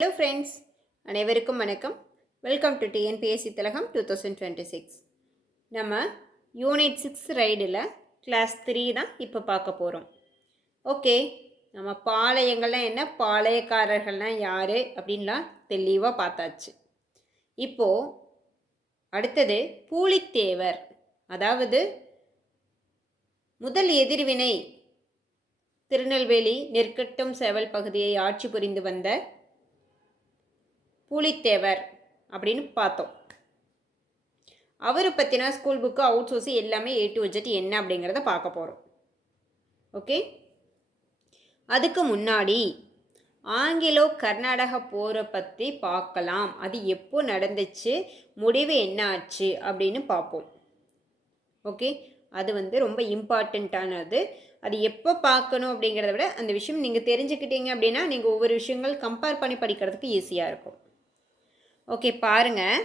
Hello friends, அனைவருக்கும் வணக்கம். Welcome to TNPSC திலகம் 2026. நம்ம யூனிட் 6 ரைடில் கிளாஸ் 3 தான் இப்போ பார்க்க போகிறோம். ஓகே, நம்ம பாளையங்கள்லாம் என்ன, பாளையக்காரர்கள்லாம் யார் அப்படின்லாம் தெளிவாக பார்த்தாச்சு. இப்போது அடுத்தது பூலித்தேவர், அதாவது முதல் எதிர்வினை திருநெல்வேலி நெற்கட்டும் சேவல் பகுதியை ஆட்சி புரிந்து வந்த பூலித்தேவர் அப்படின்னு பார்த்தோம். அவரை பற்றினா ஸ்கூல் புக்கு, அவுட் சோர்ஸு எல்லாமே A to Z என்ன அப்படிங்கிறத பார்க்க போகிறோம். ஓகே, அதுக்கு முன்னாடி ஆங்கிலோ கர்நாடக போரை பற்றி பார்க்கலாம். அது எப்போ நடந்துச்சு, முடிவு என்ன ஆச்சு அப்படின்னு பார்ப்போம். ஓகே, அது ரொம்ப இம்பார்ட்டண்ட்டானது. அது எப்போ பார்க்கணும் அப்படிங்கிறத விட அந்த விஷயம் நீங்கள் தெரிஞ்சுக்கிட்டீங்க அப்படின்னா நீங்கள் ஒவ்வொரு விஷயங்கள் கம்பேர் பண்ணி படிக்கிறதுக்கு ஈஸியாக இருக்கும். ஓகே, பாருங்கள்.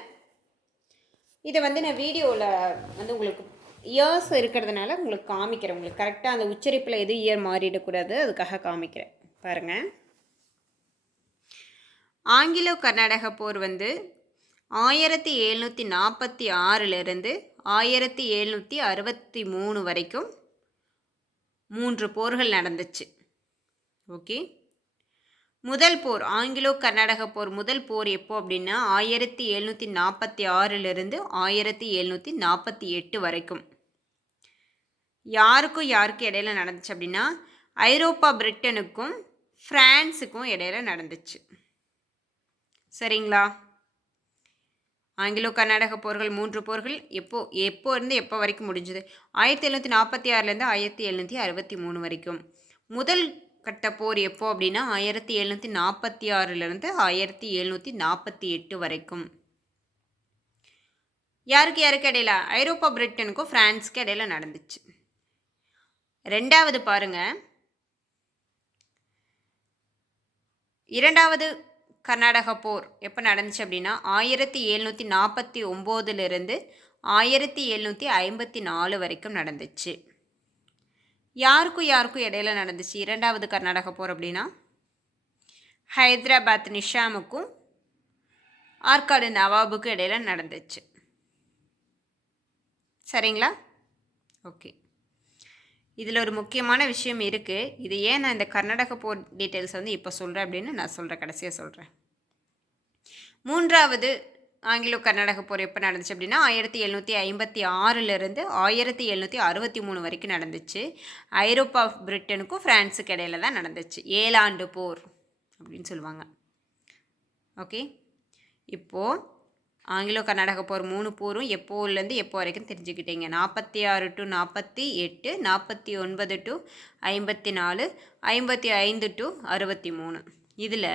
இதை நான் வீடியோவில் உங்களுக்கு இயர்ஸ் இருக்கிறதுனால உங்களுக்கு காமிக்கிறேன். உங்களுக்கு கரெக்டாக அந்த உச்சரிப்பில் எது இயர் மாறிடக்கூடாது, அதுக்காக காமிக்கிறேன். பாருங்கள், ஆங்கிலோ கர்நாடக போர் 1746 1763 வரைக்கும் 3 போர்கள் நடந்துச்சு. ஓகே, முதல் போர் ஆங்கிலோ கர்நாடக போர் முதல் போர் எப்போ அப்படின்னா 1746 1748 வரைக்கும். யாருக்கும் இடையில நடந்துச்சு அப்படின்னா ஐரோப்பா பிரிட்டனுக்கும் பிரான்ஸுக்கும் இடையில நடந்துச்சு. சரிங்களா? ஆங்கிலோ கர்நாடக போர்கள் 3 போர்கள் எப்போ இருந்து எப்போ வரைக்கும் முடிஞ்சது? 1746 1763 வரைக்கும். முதல் கட்ட போர் எப்போ அப்படின்னா 1746 1748 வரைக்கும். யாருக்கு இடையில? ஐரோப்பா பிரிட்டனுக்கும் பிரான்ஸுக்கு இடையில நடந்துச்சு. ரெண்டாவது பாருங்க, இரண்டாவது கர்நாடக போர் எப்போ நடந்துச்சு அப்படின்னா 1749 1754 வரைக்கும் நடந்துச்சு. யாருக்கும் இடையில நடந்துச்சு இரண்டாவது கர்நாடக போர் அப்படின்னா ஹைதராபாத் நிஷாமுக்கும் ஆற்காடு நவாபுக்கும் இடையில நடந்துச்சு. சரிங்களா? ஓகே, இதில் ஒரு முக்கியமான விஷயம் இருக்குது. இது ஏன் நான் இந்த கர்நாடக போர் டீட்டெயில்ஸ் இப்போ சொல்கிறேன் அப்படின்னு நான் சொல்கிறேன், கடைசியாக சொல்கிறேன். மூன்றாவது ஆங்கிலோ கர்நாடக போர் எப்போ நடந்துச்சு அப்படின்னா 1756 1763 வரைக்கும் நடந்துச்சு. ஐரோப்பா பிரிட்டனுக்கும் ஃப்ரான்ஸுக்கு இடையில தான் நடந்துச்சு. 7 ஆண்டு போர் அப்படின்னு சொல்லுவாங்க. ஓகே, இப்போது ஆங்கிலோ கர்நாடக போர் 3 போரும் எப்போலேருந்து எப்போ வரைக்கும் தெரிஞ்சுக்கிட்டீங்க. 46 to 48, 49 to 54, 55 to 63. இதில்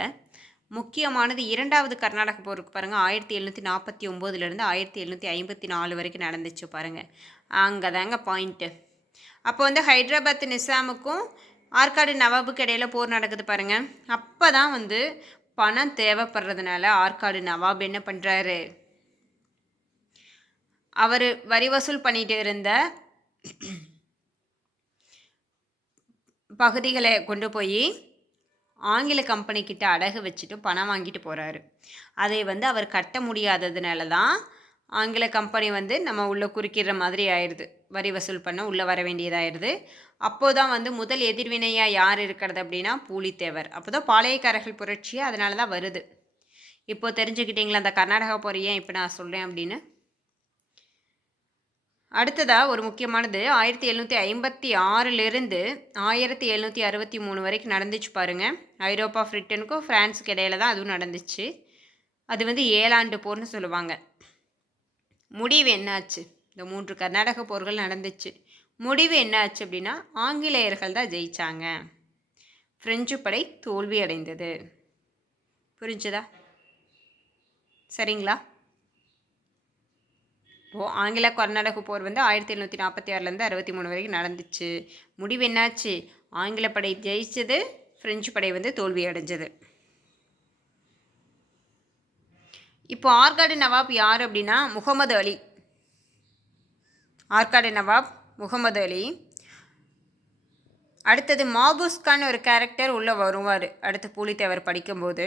முக்கியமானது இரண்டாவது கர்நாடக போருக்கு பாருங்கள். 1749 1754 வரைக்கும் நடந்துச்சு பாருங்கள். அங்கே தாங்க பாயிண்ட்டு. அப்போ ஹைதராபாத் நிசாமுக்கும் ஆற்காடு நவாபுக்கு இடையில போர் நடக்குது பாருங்கள். அப்போ தான் பணம் தேவைப்படுறதுனால ஆற்காடு நவாப் என்ன பண்ணுறாரு, அவர் வரி வசூல் பண்ணிட்டு இருந்த பகுதிகளை கொண்டு போய் ஆங்கில கம்பெனிக்கிட்ட அடகு வச்சுட்டு பணம் வாங்கிட்டு போகிறாரு. அதை அவர் கட்ட முடியாததுனால தான் ஆங்கில கம்பெனி நம்ம உள்ளே குறுக்கிற மாதிரி ஆயிடுது. வரி வசூல் பண்ண உள்ளே வர வேண்டியதாகிடுது. அப்போ தான் முதல் எதிர்வினையாக யார் இருக்கிறது அப்படின்னா பூலித்தேவர். அப்போ தான் பாளையக்காரர்கள் புரட்சி அதனால தான் வருது. இப்போது தெரிஞ்சுக்கிட்டீங்களா அந்த கர்நாடகா போர் ஏன் இப்போ நான் சொல்கிறேன் அப்படின்னு? அடுத்ததாக ஒரு முக்கியமானது 1756 1763 வரைக்கும் நடந்துச்சு பாருங்கள். ஐரோப்பா பிரிட்டனுக்கும் ஃப்ரான்ஸுக்கு இடையில தான் அதுவும் நடந்துச்சு. அது 7 ஆண்டு போர்னு சொல்லுவாங்க. முடிவு என்னாச்சு? இந்த 3 கர்நாடக போர்கள் நடந்துச்சு. முடிவு என்னாச்சு அப்படின்னா ஆங்கிலேயர்கள் தான் ஜெயித்தாங்க. பிரெஞ்சு படை தோல்வி அடைந்தது. புரிஞ்சுதா? சரிங்களா? இப்போது ஆங்கில கர்நாடக போர் 1746 63 வரைக்கும் நடந்துச்சு. முடிவு என்னாச்சு? ஆங்கில படை ஜெயிச்சது, பிரெஞ்சு படை தோல்வி அடைஞ்சது. இப்போ ஆற்காடு நவாப் யார் அப்படின்னா முகமது அலி. ஆற்காடு நவாப் முகமது அலி. அடுத்தது மாபூஸ் கான் ஒரு கேரக்டர் உள்ளே வருவார் அடுத்து பூலித்தேவர் படிக்கும்போது.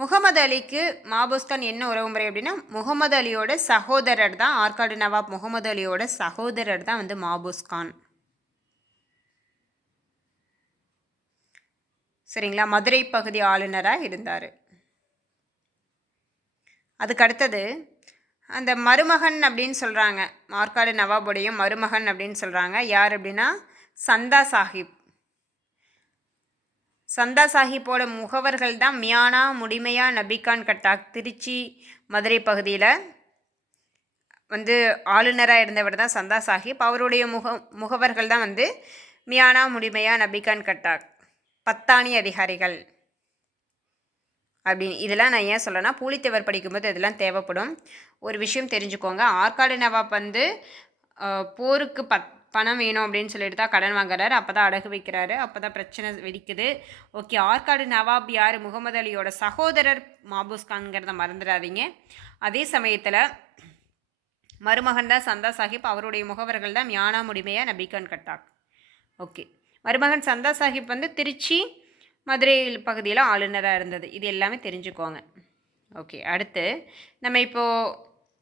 முகமது அலிக்கு மாபோஸ்கான் என்ன உறவுமுறை அப்படின்னா, முகமது அலியோட சகோதரர் தான், ஆற்காடு நவாப் முகமது அலியோட சகோதரர் தான் வந்து மாபோஸ்கான். சரிங்களா? மதுரை பகுதி ஆளுநராக இருந்தார். அதுக்கு அடுத்தது அந்த மருமகன் அப்படின்னு சொல்கிறாங்க, ஆற்காடு நவாபுடைய மருமகன் அப்படின்னு சொல்கிறாங்க. யார் அப்படின்னா சந்தா சாஹிப். சந்தா சாஹிப்போட முகவர்கள் தான் மியானா, முடிமையா, நபிகான் கட்டாக். திருச்சி மதுரை பகுதியில் வந்து ஆளுநராக இருந்தவர் தான் சந்தா சாஹிப். அவருடைய முகவர்கள் தான் வந்து மியானா, முடிமையா, நபிகான் கட்டாக், பத்தானி அதிகாரிகள் அப்படின்னு. இதெல்லாம் நான் ஏன் சொல்லனா, பூலித்தேவர் படிக்கும்போது இதெல்லாம் தேவைப்படும். ஒரு விஷயம் தெரிஞ்சுக்கோங்க, ஆற்காடு நவாப் வந்து போருக்கு பணம் வேணும் அப்படின்னு சொல்லிட்டு தான் கடன் வாங்குறாரு. அப்போ தான் அடகு வைக்கிறாரு, அப்போ தான் பிரச்சனை வெடிக்குது. ஓகே, ஆற்காடு நவாப் யார்? முகமது அலியோட சகோதரர் மாபூஸ்கான்ங்கிறத மறந்துடாதீங்க. அதே சமயத்தில் மருமகன் தான் சந்தா சாஹிப், அவருடைய முகவர்கள் தான் மியானா, முடிமையா, நபிகான் கட்டாக். ஓகே, மருமகன் சந்தா சாஹிப் வந்து திருச்சி மதுரை பகுதியில் ஆளுநராக இருந்தது. இது எல்லாமே தெரிஞ்சுக்கோங்க. ஓகே, அடுத்து நம்ம இப்போது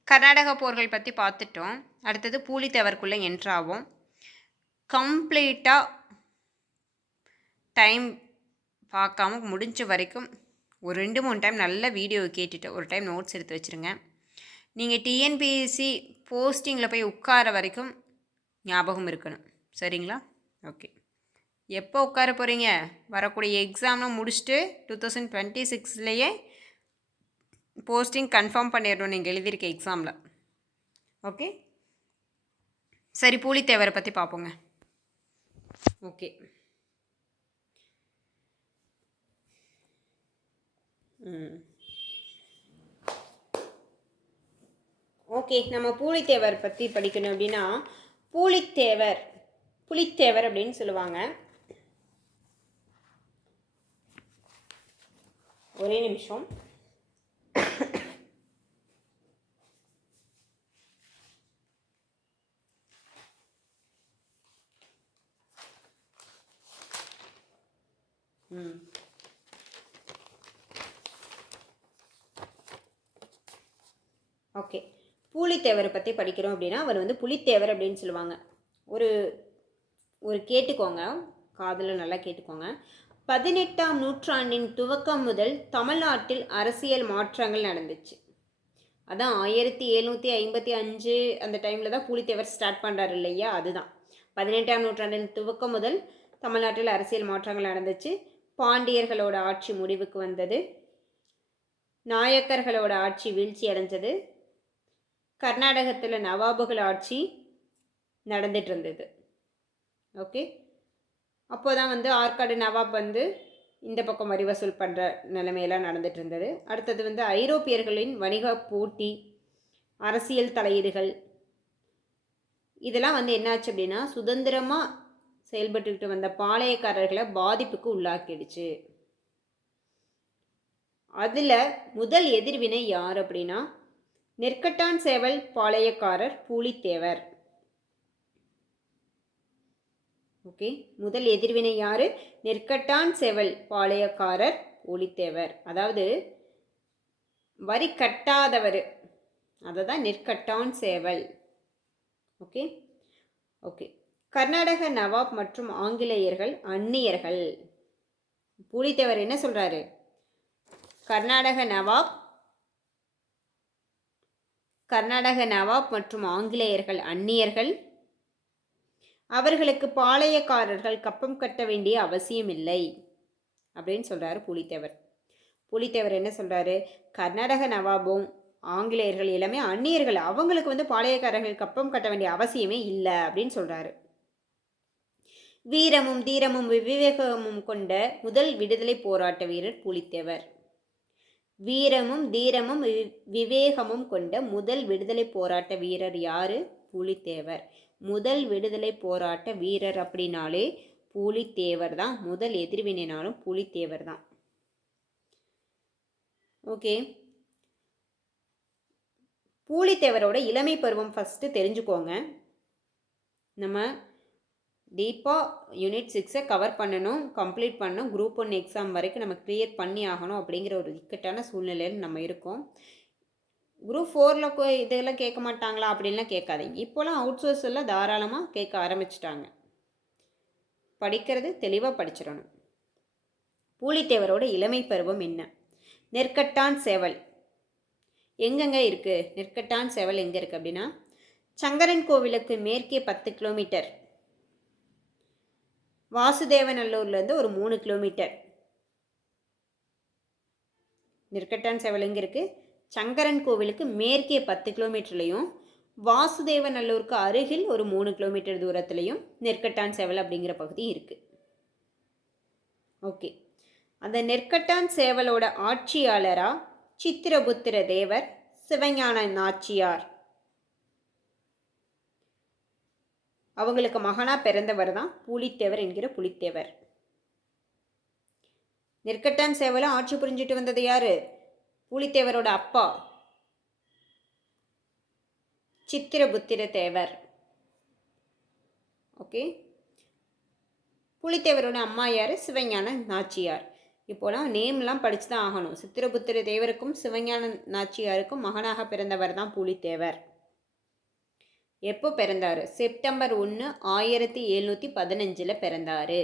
கர்நாடக போர்கள் பற்றி பார்த்துட்டோம். அடுத்தது பூலித்தேவருக்குள்ளே என்ட்ராகும். கம்ப்ளீட்டாக டைம் பார்க்காம முடிஞ்ச வரைக்கும் ஒரு 2-3 டைம் நல்ல வீடியோ கேட்டுட்டு ஒரு டைம் நோட்ஸ் எடுத்து வச்சுருங்க. நீங்கள் டிஎன்பிஎஸ்சி போஸ்டிங்கில் போய் உட்கார வரைக்கும் ஞாபகம் இருக்கணும். சரிங்களா? ஓகே, எப்போ உட்கார போகிறீங்க? வரக்கூடிய எக்ஸாம்லாம் முடிச்சுட்டு 2026லேயே போஸ்டிங் கன்ஃபார்ம் பண்ணிடணும் நீங்கள் எழுதியிருக்க எக்ஸாமில். ஓகே, சரி, பூலித்தேவரை பற்றி பார்ப்போங்க. ஓகே, ஓகே, நம்ம பூலித்தேவர் பற்றி படிக்கணும் அப்படின்னா, புலித்தேவர் அப்படின்னு சொல்லுவாங்க. ஒரே நிமிஷம். ஓகே, பூலித்தேவரை பற்றி படிக்கிறோம் அப்படின்னா அவர் வந்து புலித்தேவர் அப்படின்னு சொல்லுவாங்க. ஒரு கேட்டுக்கோங்க, காதில் நல்லா கேட்டுக்கோங்க. 18ஆம் நூற்றாண்டின் துவக்கம் முதல் தமிழ்நாட்டில் அரசியல் மாற்றங்கள் நடந்துச்சு. அதான் 1755 அந்த டைமில் தான் பூலித்தேவர் ஸ்டார்ட் பண்ணுறாரு இல்லையா? அதுதான் 18ஆம் நூற்றாண்டின் துவக்கம் முதல் தமிழ்நாட்டில் அரசியல் மாற்றங்கள் நடந்துச்சு. பாண்டியர்களோட ஆட்சி முடிவுக்கு வந்தது, நாயக்கர்களோட ஆட்சி வீழ்ச்சி அடைஞ்சது, கர்நாடகத்தில் நவாபுகள் ஆட்சி நடந்துட்டு இருந்தது. ஓகே, அப்போ தான் வந்து ஆற்காடு நவாப் வந்து இந்த பக்கம் வரி வசூல் பண்ணுற நிலைமையெல்லாம் நடந்துட்டு இருந்தது. அடுத்தது வந்து ஐரோப்பியர்களின் வணிக போட்டி, அரசியல் தலையீடுகள், இதெல்லாம் வந்து என்னாச்சு அப்படின்னா சுதந்திரமாக செயல்பட்டுக்கிட்டு வந்த பாளையக்காரர்களை பாதிப்புக்கு உள்ளாக்கிடுச்சு. அதில் முதல் எதிர்வினை யார் அப்படின்னா நெற்கட்டான் சேவல் பாளையக்காரர் பூலித்தேவர். ஓகே, முதல் எதிர்வினை யார்? நெற்கட்டான் சேவல் பாளையக்காரர் பூலித்தேவர். அதாவது வரி கட்டாதவர், அதை தான் நெற்கட்டான் சேவல். ஓகே ஓகே, கர்நாடக நவாப் மற்றும் ஆங்கிலேயர்கள் அந்நியர்கள். பூலித்தேவர் என்ன சொல்கிறாரு? கர்நாடக நவாப் மற்றும் ஆங்கிலேயர்கள் அந்நியர்கள், அவர்களுக்கு பாளையக்காரர்கள் கப்பம் கட்ட வேண்டிய அவசியம் இல்லை அப்படின்னு சொல்கிறாரு பூலித்தேவர். பூலித்தேவர் என்ன சொல்கிறாரு? கர்நாடக நவாபும் ஆங்கிலேயர்கள் எல்லாமே அந்நியர்கள், அவங்களுக்கு வந்து பாளையக்காரர்கள் கப்பம் கட்ட வேண்டிய அவசியமே இல்லை அப்படின்னு சொல்கிறாரு. வீரமும் தீரமும் விவேகமும் கொண்ட முதல் விடுதலை போராட்ட வீரர் பூலித்தேவர். வீரமும் தீரமும் விவேகமும் கொண்ட முதல் விடுதலை போராட்ட வீரர் யாரு? பூலித்தேவர். முதல் விடுதலை போராட்ட வீரர் அப்படின்னாலே பூலித்தேவர் தான். முதல் எதிர்வினைனாலும் பூலித்தேவர் தான். ஓகே, பூலித்தேவரோட இளமை பருவம் ஃபஸ்ட்டு தெரிஞ்சுக்கோங்க. நம்ம டீப்பாக யூனிட் 6 கவர் பண்ணணும், கம்ப்ளீட் பண்ணணும். குரூப் 1 எக்ஸாம் வரைக்கும் நம்ம கிளியர் பண்ணி ஆகணும் அப்படிங்கிற ஒரு இக்கட்டான சூழ்நிலையில் நம்ம இருக்கோம். குரூப் 4ல் இதெல்லாம் கேட்க மாட்டாங்களா அப்படின்லாம் கேட்காதீங்க. இப்போலாம் அவுட் சோர்ஸில் தாராளமாக கேட்க ஆரம்பிச்சிட்டாங்க. படிக்கிறது தெளிவாக படிச்சிடணும். பூலித்தேவரோட இளமை பருவம் என்ன? நெற்கட்டான் சேவல் எங்கெங்கே இருக்குது? நெற்கட்டான் சேவல் எங்கே இருக்குது அப்படின்னா, சங்கரன் கோவிலுக்கு மேற்கே 10 கிலோமீட்டர், வாசுதேவநல்லூர்லேருந்து ஒரு 3 கிலோமீட்டர். நெற்கட்டான் சேவல் எங்கே இருக்குது? சங்கரன் கோவிலுக்கு மேற்கே 10 கிலோமீட்டர்லையும், வாசுதேவநல்லூருக்கு அருகில் ஒரு 3 கிலோமீட்டர் தூரத்துலையும் நெற்கட்டான் சேவல் அப்படிங்கிற பகுதி இருக்குது. ஓகே, அந்த நெற்கட்டான் சேவலோட ஆட்சியாளரா சித்திரபுத்திர தேவர், சிவஞான நாச்சியார் அவங்களுக்கு மகனாக பிறந்தவர் தான் பூலித்தேவர் என்கிற புலித்தேவர். நெற்கட்டான் சேவலை ஆட்சி புரிஞ்சிட்டு வந்தது யாரு? பூலித்தேவரோட அப்பா சித்திரபுத்திர தேவர். ஓகே, புலித்தேவரோட அம்மா யார்? சிவஞான நாச்சியார். இப்போலாம் நேம்லாம் படித்து தான் ஆகணும். சித்திரபுத்திர தேவருக்கும் சிவஞான நாச்சியாருக்கும் மகனாக பிறந்தவர் தான் பூலித்தேவர். எப்போ பிறந்தார்? செப்டம்பர் 1, 1715 பிறந்தார்.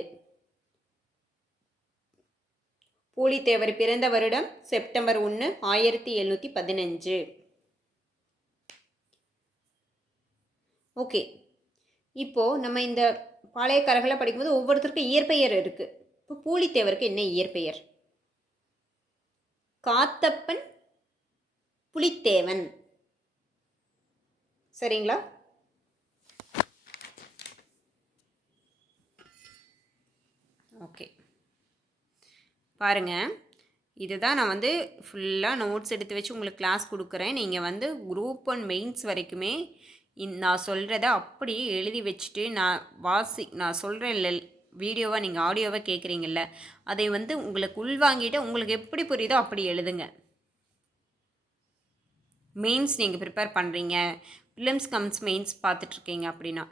பூலித்தேவர் பிறந்த வருடம் செப்டம்பர் 1, 1715. ஓகே, இப்போது நம்ம இந்த பாளையக்காரர்களை படிக்கும்போது ஒவ்வொருத்தருக்கும் இயற்பெயர் இருக்குது. இப்போ பூலித்தேவருக்கு என்ன இயற்பெயர்? காத்தப்பன் புலித்தேவன். சரிங்களா? ஓகே, பாருங்கள், இதுதான் நான் வந்து ஃபுல்லாக நோட்ஸ் எடுத்து வச்சு உங்களுக்கு கிளாஸ் கொடுக்குறேன். நீங்கள் வந்து குரூப் 1 மெயின்ஸ் வரைக்குமே நான் சொல்கிறத அப்படியே எழுதி வச்சுட்டு நான் சொல்கிறேன் வீடியோவை நீங்கள் ஆடியோவை கேட்குறீங்கல்ல, அதை வந்து உங்களுக்கு உள்வாங்கிட்டு உங்களுக்கு எப்படி புரியுதோ அப்படி எழுதுங்க. மெயின்ஸ் நீங்கள் ப்ரிப்பேர் பண்ணுறீங்க, ப்ரிலிம்ஸ் கம்ஸ் மெயின்ஸ் பார்த்துட்ருக்கீங்க அப்படின்னா,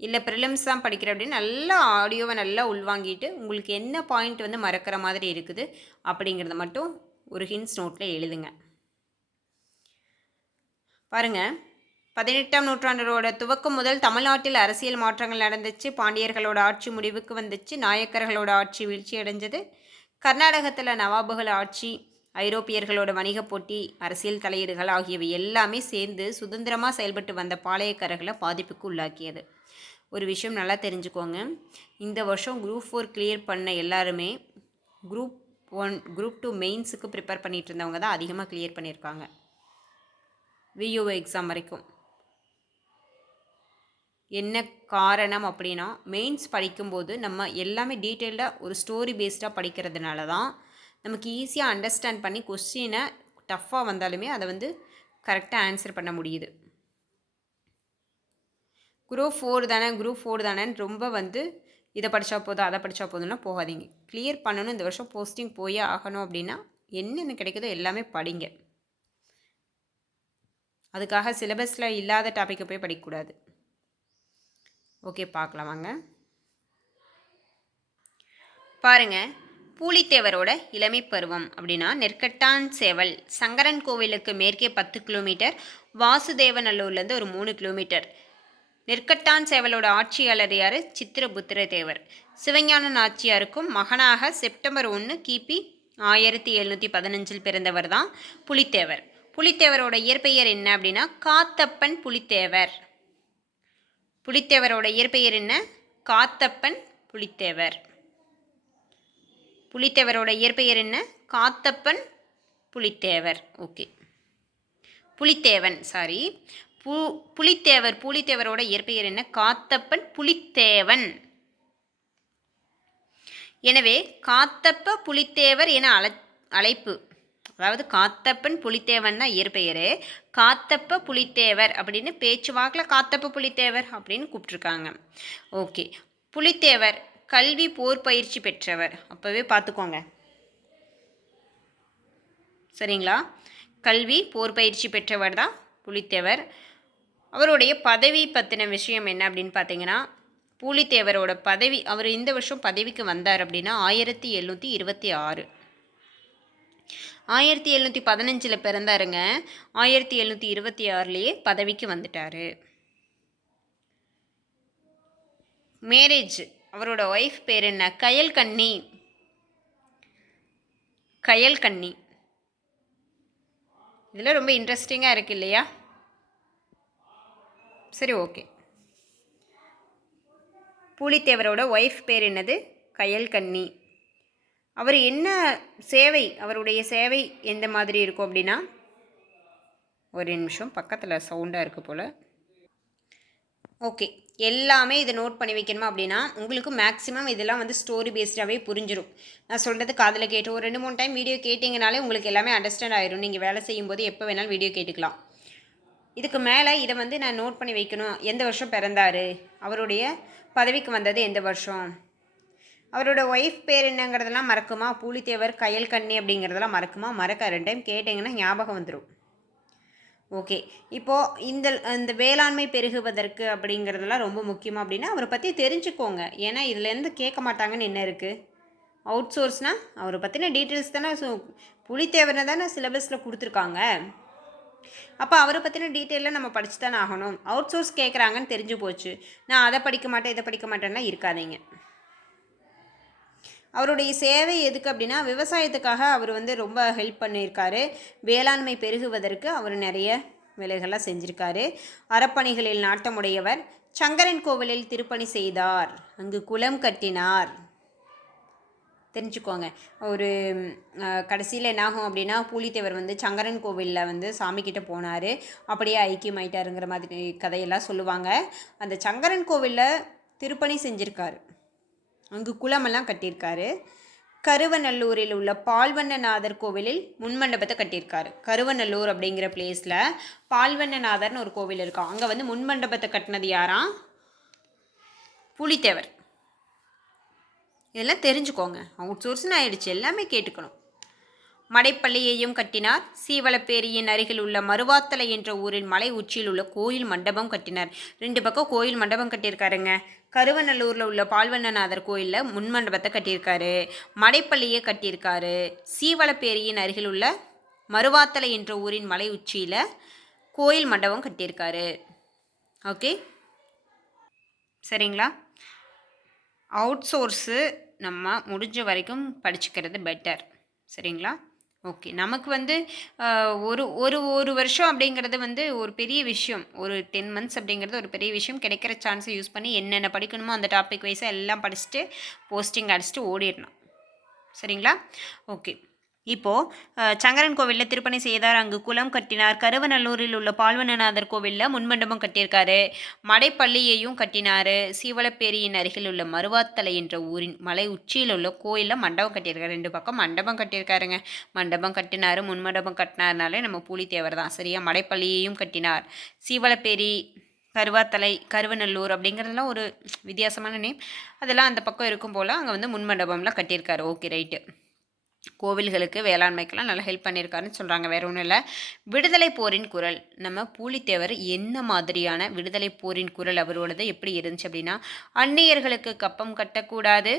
இல்லை ப்ரிலிம்ஸ் தான் படிக்கிற அப்படின்னு நல்லா ஆடியோவை நல்லா உள்வாங்கிட்டு உங்களுக்கு என்ன பாயிண்ட் வந்து மறக்கிற மாதிரி இருக்குது அப்படிங்கிறத மட்டும் ஒரு ஹிண்ட்ஸ் நோட்டில் எழுதுங்க. பாருங்கள், 18ஆம் நூற்றாண்டோட துவக்கம் முதல் தமிழ்நாட்டில் அரசியல் மாற்றங்கள் நடந்துச்சு. பாண்டியர்களோட ஆட்சி முடிவுக்கு வந்துச்சு. நாயக்கர்களோட ஆட்சி வீழ்ச்சி அடைஞ்சது. கர்நாடகத்தில் நவாபுகள் ஆட்சி, ஐரோப்பியர்களோட வணிக போட்டி, அரசியல் தலையீடுகள் ஆகியவை எல்லாமே சேர்ந்து சுதந்திரமாக செயல்பட்டு வந்த பாளையக்காரர்களை பாதிப்புக்கு உள்ளாக்கியது. ஒரு விஷயம் நல்லா தெரிஞ்சுக்கோங்க, இந்த வருஷம் குரூப் 4 கிளியர் பண்ண எல்லாருமே குரூப் 1 குரூப் 2 மெயின்ஸுக்கு ப்ரிப்பேர் பண்ணிகிட்டு இருந்தவங்க தான் அதிகமாக கிளியர் பண்ணியிருக்காங்க. வியூஓ எக்ஸாம் வரைக்கும் என்ன காரணம் அப்படின்னா, மெயின்ஸ் படிக்கும்போது நம்ம எல்லாமே டீட்டெயில்டாக ஒரு ஸ்டோரி பேஸ்டாக படிக்கிறதுனால தான் நமக்கு ஈஸியாக அண்டர்ஸ்டாண்ட் பண்ணி கொஸ்டினை டஃப்பாக வந்தாலுமே அதை வந்து கரெக்டாக ஆன்சர் பண்ண முடியுது. குரூப் 4 தானேன்னு ரொம்ப வந்து இதை படித்தா போதும் அதை படித்தா போதும்னா போகாதீங்க. கிளியர் பண்ணணும், இந்த வருஷம் போஸ்டிங் போயே ஆகணும் அப்படின்னா என்னென்ன கிடைக்குதோ எல்லாமே படிங்க. அதுக்காக சிலபஸில் இல்லாத டாப்பிக்கை போய் படிக்கக்கூடாது. ஓகே, பார்க்கலாம் வாங்க. பாருங்கள், பூலித்தேவரோட இளமை பருவம் அப்படின்னா, நெற்கட்டான் சேவல் சங்கரன் கோவிலுக்கு மேற்கே 10 கிலோமீட்டர், வாசுதேவநல்லூர்லேருந்து ஒரு 3 கிலோமீட்டர். நெற்கட்டான் சேவலோட ஆட்சியாளர் யார்? சித்திரபுத்திர தேவர். சிவஞான நாச்சியாருக்கும் மகனாக செப்டம்பர் 1 கிபி 1715 பிறந்தவர் தான் புலித்தேவர். புலித்தேவரோட இயற்பெயர் என்ன அப்படின்னா, காத்தப்பன் புலித்தேவர். புலித்தேவரோட இயற்பெயர் என்ன? காத்தப்பன் புலித்தேவர். புலித்தேவரோட இயற்பெயர் என்ன? காத்தப்பன் புலித்தேவர். Okay, Pulithevan sorry Pulithevar. புலித்தேவரோட இயற்பெயர் என்ன? காத்தப்பன் புலித்தேவன். எனவே காத்தப்ப புலித்தேவர் என அழைப்பு, அதாவது காத்தப்பன் புலித்தேவன் தான் இயற்பெயர். காத்தப்ப புலித்தேவர் அப்படின்னு பேச்சுவாக்கில் காத்தப்ப புலித்தேவர் அப்படின்னு கூப்பிட்ருக்காங்க. ஓகே, புலித்தேவர் கல்வி போர் பயிற்சி பெற்றவர். அப்போவே பார்த்துக்கோங்க, சரிங்களா? கல்வி போர் பயிற்சி பெற்றவர் தான் புலித்தேவர். அவருடைய பதவி பற்றின விஷயம் என்ன அப்படின்னு பார்த்தீங்கன்னா, பூலித்தேவரோட பதவி, அவர் இந்த வருஷம் பதவிக்கு வந்தார் அப்படின்னா 1726. 1715 பிறந்தாருங்க. 1726 பதவிக்கு வந்துட்டார். மேரேஜ், அவரோட ஒய்ஃப் பேர் என்ன? கயல்கண்ணி. கயல்கண்ணி. இதெல்லாம் ரொம்ப இன்ட்ரெஸ்டிங்காக இருக்குது இல்லையா? சரி, ஓகே. பூலித்தேவரோட ஒய்ஃப் பேர் என்னது? கயல்கண்ணி. அவர் என்ன சேவை, அவருடைய சேவை எந்த மாதிரி இருக்கும் அப்படின்னா, ஒரு நிமிஷம், பக்கத்தில் சவுண்டாக இருக்குது போல். ஓகே, எல்லாமே இதை நோட் பண்ணி வைக்கணுமா அப்படின்னா உங்களுக்கு மேக்ஸிமம் இதெல்லாம் வந்து ஸ்டோரி பேஸ்டாகவே புரிஞ்சிடும். நான் சொல்கிறது காதில் கேட்டு ஒரு 2-3 டைம் வீடியோ கேட்டிங்கனாலே உங்களுக்கு எல்லாமே அண்டர்ஸ்டாண்ட் ஆயிரும். நீங்கள் வேலை செய்யும்போது எப்போ வேணாலும் வீடியோ கேட்டுக்கலாம். இதுக்கு மேலே இதை வந்து நான் நோட் பண்ணி வைக்கணும். எந்த வருஷம் பிறந்தார், அவருடைய பதவிக்கு வந்தது எந்த வருஷம், அவரோட ஒய்ஃப் பேர் என்னங்கிறதெல்லாம் மறக்குமா? பூலித்தேவர் கயல்கண்ணி அப்படிங்கிறதெல்லாம் மறக்குமா? மறக்க 2 டைம் கேட்டிங்கன்னா ஞாபகம் வந்துடும். ஓகே, இப்போது இந்த வேளாண்மை பெருகுவதற்கு அப்படிங்கிறதெல்லாம் ரொம்ப முக்கியமாக அப்படின்னா அவரை பற்றி தெரிஞ்சுக்கோங்க. ஏன்னா இதுலேருந்து கேட்க மாட்டாங்கன்னு என்ன இருக்குது? அவுட் சோர்ஸ்னால் அவரை பற்றின டீட்டெயில்ஸ் தானே. புலித்தேவனை தானே சிலபஸில் கொடுத்துருக்காங்க. அப்போ அவரை பற்றின டீட்டெயிலில் நம்ம படித்து தானே ஆகணும். அவுட் சோர்ஸ் கேட்குறாங்கன்னு தெரிஞ்சு போச்சு, நான் அதை படிக்க மாட்டேன் இதை படிக்க மாட்டேன்னா இருக்காதீங்க. அவருடைய சேவை எதுக்கு அப்படின்னா விவசாயத்துக்காக அவர் வந்து ரொம்ப ஹெல்ப் பண்ணியிருக்காரு. வேளாண்மை பெருகுவதற்கு அவர் நிறைய வேலைகள்லாம் செஞ்சுருக்காரு. அறப்பணிகளில் நாட்டமுடையவர். சங்கரன் கோவிலில் திருப்பணி செய்தார். அங்கு குளம் கட்டினார். தெரிஞ்சுக்கோங்க. ஒரு கடைசியில் என்னாகும் அப்படின்னா பூலித்தேவர் வந்து சங்கரன் கோவிலில் வந்து சாமிக்கிட்ட போனார், அப்படியே ஐக்கியமாயிட்டாருங்கிற மாதிரி கதையெல்லாம் சொல்லுவாங்க. அந்த சங்கரன் கோவிலில் திருப்பணி செஞ்சுருக்காரு, அங்கு குளமெல்லாம் கட்டியிருக்காரு. கருவநல்லூரில் உள்ள பால்வண்ணநாதர் கோவிலில் முன்மண்டபத்தை கட்டியிருக்காரு. கருவநல்லூர் அப்படிங்கிற பிளேஸில் பால்வண்ணநாதர்னு ஒரு கோவில் இருக்கும். அங்கே வந்து முன்மண்டபத்தை கட்டினது யாராம்? பூலித்தேவர். இதெல்லாம் தெரிஞ்சுக்கோங்க. அவுட் சோர்ஸ்னு ஆயிடுச்சு, எல்லாமே கேட்டுக்கணும். மடைப்பள்ளியையும் கட்டினார். சீவலப்பேரியின் அருகில் உள்ள மருவாத்தலை என்ற ஊரின் மலை உச்சியில் உள்ள கோயில் மண்டபம் கட்டினார். 2 பக்கம் கோயில் மண்டபம் கட்டியிருக்காருங்க. கருவநல்லூரில் உள்ள பால்வண்ணநாதர் கோயிலில் முன்மண்டபத்தை கட்டியிருக்காரு. மடைப்பள்ளியை கட்டியிருக்காரு. சீவலப்பேரியின் அருகில் உள்ள மருவாத்தலை என்ற ஊரின் மலை உச்சியில் கோயில் மண்டபம் கட்டியிருக்காரு. ஓகே, சரிங்களா? அவுட் சோர்ஸு நம்ம முடிஞ்ச வரைக்கும் படிச்சுக்கிறது பெட்டர், சரிங்களா? ஓகே, நமக்கு வந்து ஒரு ஒரு ஒரு வருஷம் அப்படிங்கிறது வந்து ஒரு பெரிய விஷயம். ஒரு 10 months அப்படிங்கிறது ஒரு பெரிய விஷயம். கிடைக்கிற சான்ஸை யூஸ் பண்ணி என்னென்ன படிக்கணுமோ அந்த டாபிக் வைஸாக எல்லாம் படிச்சுட்டு போஸ்டிங் அடிச்சுட்டு ஓடிடணும், சரிங்களா? ஓகே, இப்போது சங்கரன் கோவிலில் திருப்பணி செய்தார். அங்கு குளம் கட்டினார். கருவநல்லூரில் உள்ள பால்வண்ணநாதர் கோவிலில் முன்மண்டபம் கட்டியிருக்காரு. மடைப்பள்ளியையும் கட்டினார். சீவலப்பேரியின் அருகில் உள்ள மருவாத்தலை என்ற ஊரின் மலை உச்சியில் உள்ள கோயிலில் மண்டபம் கட்டியிருக்காரு. 2 பக்கம் மண்டபம் கட்டியிருக்காருங்க. மண்டபம் கட்டினார், முன்மண்டபம் கட்டினார்னாலே நம்ம பூலித்தேவர் தான், சரியா? மடைப்பள்ளியையும் கட்டினார். சீவலப்பேரி, கருவாத்தலை, கருவநல்லூர் அப்படிங்கிறதுலாம் ஒரு வித்தியாசமான நேம். அதெல்லாம் அந்த பக்கம் இருக்கும் போல் அங்கே வந்து முன்மண்டபம்லாம் கட்டியிருக்காரு. Okay, right. கோவில்களுக்கு வேளாண்மைக்கெல்லாம் நல்லா ஹெல்ப் பண்ணியிருக்காருன்னு சொல்கிறாங்க. வேறு ஒன்றும் இல்லை. விடுதலை போரின் குரல், நம்ம பூலித்தேவர் என்ன மாதிரியான விடுதலை போரின் குரல் அவரோடது எப்படி இருந்துச்சு அப்படின்னா, அந்நியர்களுக்கு கப்பம் கட்டக்கூடாது,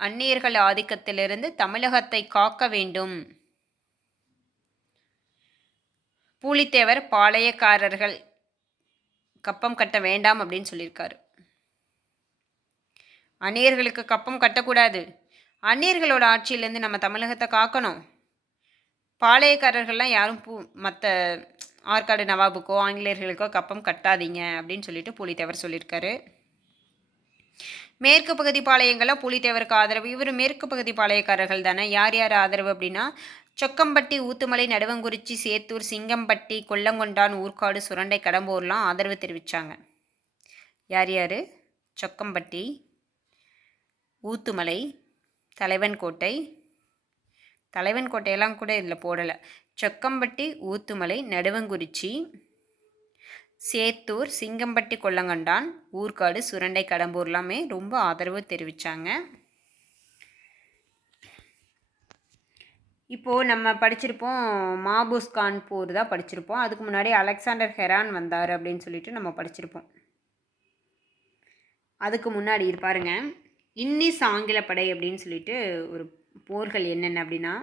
அந்நியர்கள் ஆதிக்கத்திலிருந்து தமிழகத்தை காக்க வேண்டும், பூலித்தேவர் பாளையக்காரர்கள் கப்பம் கட்ட வேண்டாம் அப்படின்னு சொல்லியிருக்காரு. அந்நியர்களுக்கு கப்பம் கட்டக்கூடாது, அந்நியர்களோட ஆட்சியிலேருந்து நம்ம தமிழகத்தை காக்கணும், பாளையக்காரர்கள்லாம் யாரும் மற்ற ஆற்காடு நவாபுக்கோ ஆங்கிலேயர்களுக்கோ கப்பம் கட்டாதீங்க அப்படின்னு சொல்லிட்டு பூலித்தேவர் சொல்லியிருக்காரு. மேற்கு பகுதி பாளையங்கள்லாம் பூலித்தேவருக்கு ஆதரவு. இவர் மேற்கு பகுதி பாளையக்காரர்கள் தானே. யார் யார் ஆதரவு அப்படின்னா, சொக்கம்பட்டி, ஊத்துமலை, நடுவங்குறிச்சி, சேத்தூர், சிங்கம்பட்டி, கொல்லங்கொண்டான், ஊர்காடு, சுரண்டை, கடம்பூர்லாம் ஆதரவு தெரிவித்தாங்க. யார் யார்? சொக்கம்பட்டி, ஊத்துமலை, தலைவன் கோட்டையெல்லாம் கூட இதில் போடலை. சொக்கம்பட்டி, ஊத்துமலை, நடுவங்குறிச்சி, சேத்தூர், சிங்கம்பட்டி, கொல்லங்கண்டான், ஊர்காடு, சுரண்டை, கடம்பூர்லாமே ரொம்ப ஆதரவு தெரிவித்தாங்க. இப்போது நம்ம படிச்சிருப்போம் மாபூஸ் கான் போர் தான் படிச்சிருப்போம். அதுக்கு முன்னாடி அலெக்சாண்டர் ஹெரான் வந்தார் அப்படின்னு சொல்லிட்டு நம்ம படிச்சிருப்போம். அதுக்கு முன்னாடி பாருங்க, இன்னிஸ் ஆங்கிலப்படை அப்படின்னு சொல்லிட்டு ஒரு போர்கள் என்னென்ன அப்படின்னா,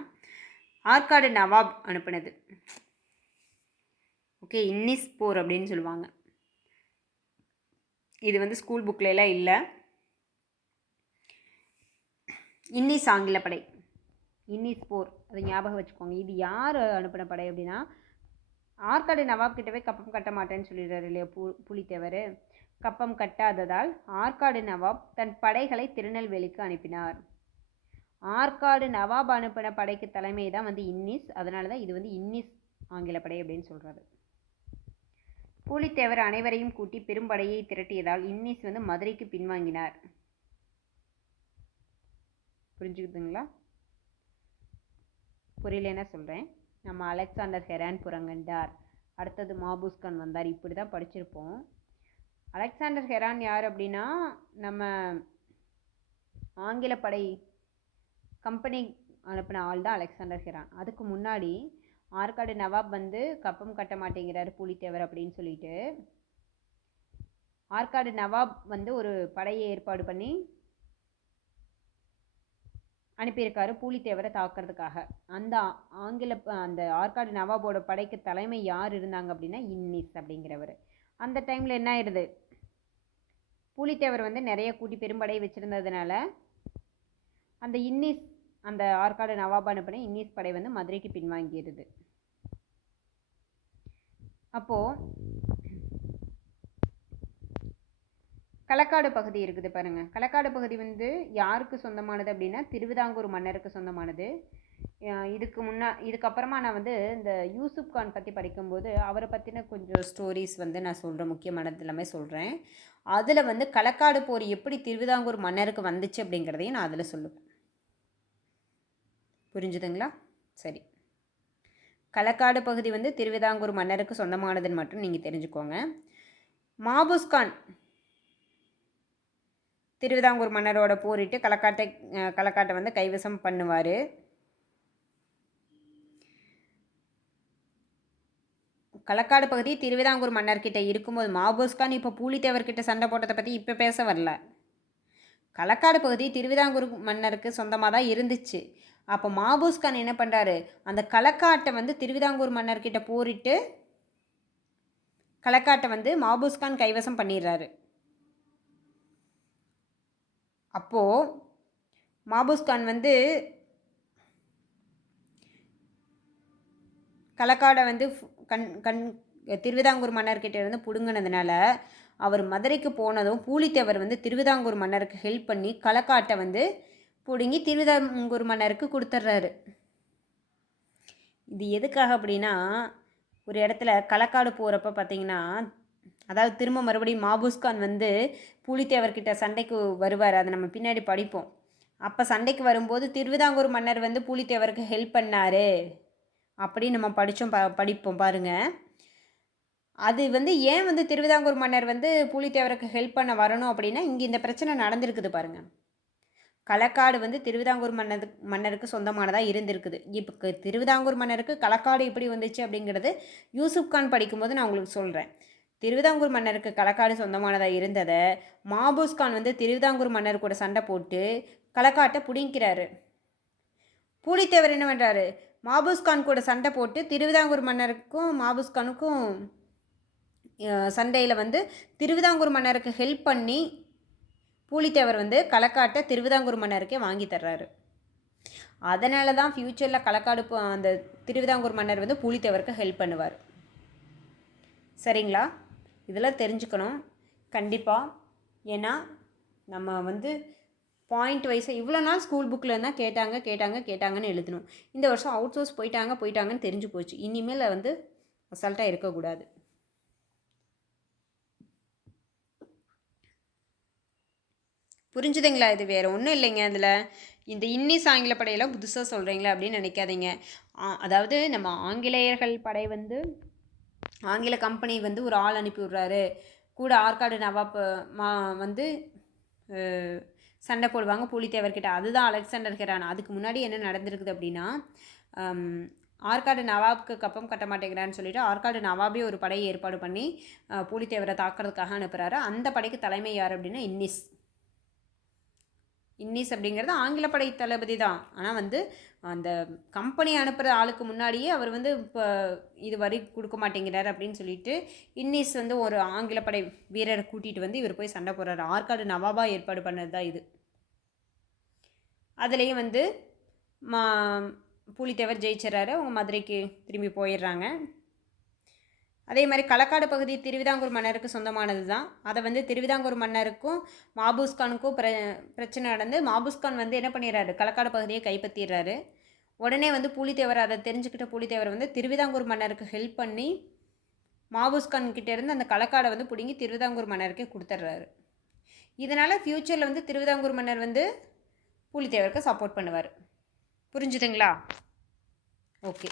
ஆற்காடு நவாப் அனுப்புனது. ஓகே, இன்னிஸ் போர் அப்படின்னு சொல்லுவாங்க. இது வந்து ஸ்கூல் புக்லலாம் இல்லை. இன்னிஸ் ஆங்கிலப்படை, இன்னிஸ் போர், அதை ஞாபகம் வச்சுக்கோங்க. இது யார் அனுப்பின படை அப்படின்னா, ஆற்காடு நவாப் கிட்டவே கப்பம் கட்ட மாட்டேன்னு சொல்லிடுறாரு இல்லையா புலித்தேவர். கப்பம் கட்டாததால் ஆற்காடு நவாப் தன் படைகளை திருநெல்வேலிக்கு அனுப்பினார். ஆற்காடு நவாப் அனுப்பின படைக்கு தலைமை தான் வந்து இன்னிஸ். அதனால தான் இது வந்து இன்னிஸ் ஆங்கிலப்படை அப்படின்னு சொல்கிறாரு. பூலித்தேவர் அனைவரையும் கூட்டி பெரும்படையை திரட்டியதால் இன்னிஸ் வந்து மதுரைக்கு பின்வாங்கினார். புரிஞ்சுக்குதுங்களா? புரியலன்னா சொல்கிறேன். நம்ம அலெக்சாண்டர் ஹெரான் புறங்கண்டார், அடுத்தது மாபூஸ் கான் வந்தார், இப்படி தான் படிச்சிருப்போம். அலெக்சாண்டர் ஹெரான் யார் அப்படின்னா, நம்ம ஆங்கிலப்படை கம்பெனி அனுப்பின ஆள் தான் அலெக்சாண்டர் ஹெரான். அதுக்கு முன்னாடி ஆற்காடு நவாப் வந்து கப்பம் கட்ட மாட்டேங்கிறாரு பூலித்தேவர் அப்படின்னு சொல்லிட்டு ஆற்காடு நவாப் வந்து ஒரு படையை ஏற்பாடு பண்ணி அனுப்பியிருக்காரு பூலித்தேவரை தாக்குறதுக்காக. அந்த ஆற்காடு நவாபோட படைக்கு தலைமை யார் இருந்தாங்க அப்படின்னா இன்னிஸ் அப்படிங்கிறவர். அந்த டைமில் என்ன ஆயிடுது, பூலித்தேவர் வந்து நிறைய கூட்டி பெரும்படை வச்சுருந்ததுனால அந்த இன்னிஸ், அந்த ஆற்காடு நவாப் அனுப்பின இன்னிஸ் படை வந்து மதுரைக்கு பின்வாங்கிடுது. அப்போது களக்காடு பகுதி இருக்குது பாருங்க. களக்காடு பகுதி வந்து யாருக்கு சொந்தமானது அப்படின்னா திருவிதாங்கூர் மன்னருக்கு சொந்தமானது. இதுக்கப்புறமா நான் வந்து இந்த யூசுப் கான் பற்றி படிக்கும்போது அவரை பற்றின கொஞ்சம் ஸ்டோரிஸ் வந்து நான் சொல்கிறேன், முக்கியமானது எல்லாமே சொல்கிறேன். அதில் வந்து களக்காடு போர் எப்படி திருவிதாங்கூர் மன்னருக்கு வந்துச்சு அப்படிங்கிறதையும் நான் அதில் சொல்லுவேன். புரிஞ்சுதுங்களா? சரி, களக்காடு பகுதி வந்து திருவிதாங்கூர் மன்னருக்கு சொந்தமானதுன்னு மட்டும் நீங்கள் தெரிஞ்சுக்கோங்க. மாபூஸ் கான் திருவிதாங்கூர் மன்னரோட போரிட்டு களக்காட்டை வந்து கைவசம் பண்ணுவார். களக்காடு பகுதி திருவிதாங்கூர் மன்னர்கிட்ட இருக்கும்போது மாபூஸ் கான் இப்போ பூலித்தேவர்கிட்ட சண்டை போட்டதை பற்றி இப்போ பேச வரல. களக்காடு பகுதி திருவிதாங்கூர் மன்னருக்கு சொந்தமாக தான் இருந்துச்சு. அப்போ மாபூஸ் கான் என்ன பண்ணுறாரு, அந்த களக்காட்டை வந்து திருவிதாங்கூர் மன்னர்கிட்ட போரிட்டு களக்காட்டை வந்து மாபூஸ் கான் கைவசம் பண்ணிடுறாரு. அப்போது மாபூஸ் கான் வந்து களக்காடை வந்து திருவிதாங்கூர் மன்னர்கிட்ட இருந்து பிடுங்கினதுனால அவர் மதுரைக்கு போனதும் பூலித்தேவர் வந்து திருவிதாங்கூர் மன்னருக்கு ஹெல்ப் பண்ணி களக்காட்டை வந்து பிடுங்கி திருவிதாங்கூர் மன்னருக்கு கொடுத்துட்றாரு. இது எதுக்காக அப்படின்னா, ஒரு இடத்துல களக்காடு போகிறப்ப பார்த்தீங்கன்னா, அதாவது திரும்ப மறுபடியும் மாபூஸ் கான் வந்து பூலித்தேவர்கிட்ட சண்டைக்கு வருவார், அதை நம்ம பின்னாடி படிப்போம். அப்போ சண்டைக்கு வரும்போது திருவிதாங்கூர் மன்னர் வந்து பூலித்தேவருக்கு ஹெல்ப் பண்ணார் அப்படின்னு நம்ம படிப்போம் பாருங்கள். அது வந்து ஏன் வந்து திருவிதாங்கூர் மன்னர் வந்து பூலித்தேவருக்கு ஹெல்ப் பண்ண வரணும் அப்படின்னா, இங்கே இந்த பிரச்சனை நடந்திருக்குது பாருங்கள். களக்காடு வந்து திருவிதாங்கூர் மன்னருக்கு சொந்தமானதாக இருந்திருக்குது. இப்போ திருவிதாங்கூர் மன்னருக்கு களக்காடு எப்படி வந்துச்சு அப்படிங்கிறது யூசுப் கான் படிக்கும்போது நான் உங்களுக்கு சொல்கிறேன். திருவிதாங்கூர் மன்னருக்கு களக்காடு சொந்தமானதாக இருந்ததை மாபூஸ் கான் வந்து திருவிதாங்கூர் மன்னர் கூட சண்டை போட்டு களக்காட்டை பிடிக்கிறாரு. பூலித்தேவர் என்ன பண்ணுறாரு, மாபூஸ் கான் கூட சண்டை போட்டு திருவிதாங்கூர் மன்னருக்கும் மாபூஸ் கானுக்கும் சண்டையில் வந்து திருவிதாங்கூர் மன்னருக்கு ஹெல்ப் பண்ணி பூலித்தேவர் வந்து களக்காட்டை திருவிதாங்கூர் மன்னருக்கே வாங்கி தர்றாரு. அதனால தான் ஃப்யூச்சரில் களக்காடு அந்த திருவிதாங்கூர் மன்னர் வந்து பூலித்தேவருக்கு ஹெல்ப் பண்ணுவார். சரிங்களா? இதெல்லாம் தெரிஞ்சுக்கணும் கண்டிப்பாக. ஏன்னா நம்ம வந்து பாயிண்ட் வைஸாக இவ்வளோ நாள் ஸ்கூல் புக்கில் இருந்தால் கேட்டாங்கன்னு எழுதணும். இந்த வருஷம் அவுட் சோர்ஸ் போயிட்டாங்கன்னு தெரிஞ்சு போச்சு. இனிமேல் வந்து அசால்ட்டாக இருக்கக்கூடாது. புரிஞ்சுதுங்களா? இது வேறு ஒன்றும் இல்லைங்க. அதில் இந்த இன்னிஸ் ஆங்கில படையெல்லாம் புதுசாக சொல்கிறீங்களா அப்படின்னு நினைக்காதீங்க. அதாவது நம்ம ஆங்கிலேயர்கள் படை வந்து ஆங்கில கம்பெனி வந்து ஒரு ஆள் அனுப்பி விட்றாரு, கூட ஆற்காடு நவாப் வந்து சண்டை போடுவாங்க பூலித்தேவர்கிட்ட. அதுதான் அலெக்சாண்டர் ஹெரான். அதுக்கு முன்னாடி என்ன நடந்திருக்குது அப்படின்னா, ஆற்காடு நவாப்க்கு கப்பம் கட்ட மாட்டேங்கிறான்னு சொல்லிட்டு ஆற்காடு நவாபே ஒரு படையை ஏற்பாடு பண்ணி பூலித்தேவரை தாக்கிறதுக்காக அனுப்புகிறாரு. அந்த படைக்கு தலைமை யார் அப்படின்னா இன்னிஸ் அப்படிங்கிறது ஆங்கில படை தளபதி தான். ஆனால் வந்து அந்த கம்பெனி அனுப்புகிற ஆளுக்கு முன்னாடியே அவர் வந்து இப்போ இது வரி கொடுக்க மாட்டேங்கிறார் அப்படின்னு சொல்லிட்டு இன்னிஸ் வந்து ஒரு ஆங்கில படை வீரரை கூட்டிகிட்டு வந்து இவர் போய் சண்டை போடுறாரு. ஆற்காடு நவாபாக ஏற்பாடு பண்ணது தான் இது. அதுலேயும் வந்து பூலித்தேவர் ஜெயிச்சிடறாரு. அவங்க மதுரைக்கு திரும்பி போயிடுறாங்க. அதே மாதிரி களக்காடு பகுதி திருவிதாங்கூர் மன்னருக்கு சொந்தமானது தான். அதை வந்து திருவிதாங்கூர் மன்னருக்கும் மாபூஸ்கானுக்கும் பிரச்சனை நடந்து மாபூஸ்கான் வந்து என்ன பண்ணிடுறாரு, களக்காடு பகுதியை கைப்பற்றிடுறாரு. உடனே வந்து பூலித்தேவர் அதை தெரிஞ்சுக்கிட்ட பூலித்தேவர் வந்து திருவிதாங்கூர் மன்னருக்கு ஹெல்ப் பண்ணி மாபூஸ்கான் கிட்டேருந்து அந்த களக்காடை வந்து பிடுங்கி திருவிதாங்கூர் மன்னருக்கே கொடுத்துட்றாரு. இதனால் ஃப்யூச்சரில் வந்து திருவிதாங்கூர் மன்னர் வந்து பூலித்தேவருக்கு சப்போர்ட் பண்ணுவார். புரிஞ்சுதுங்களா? ஓகே.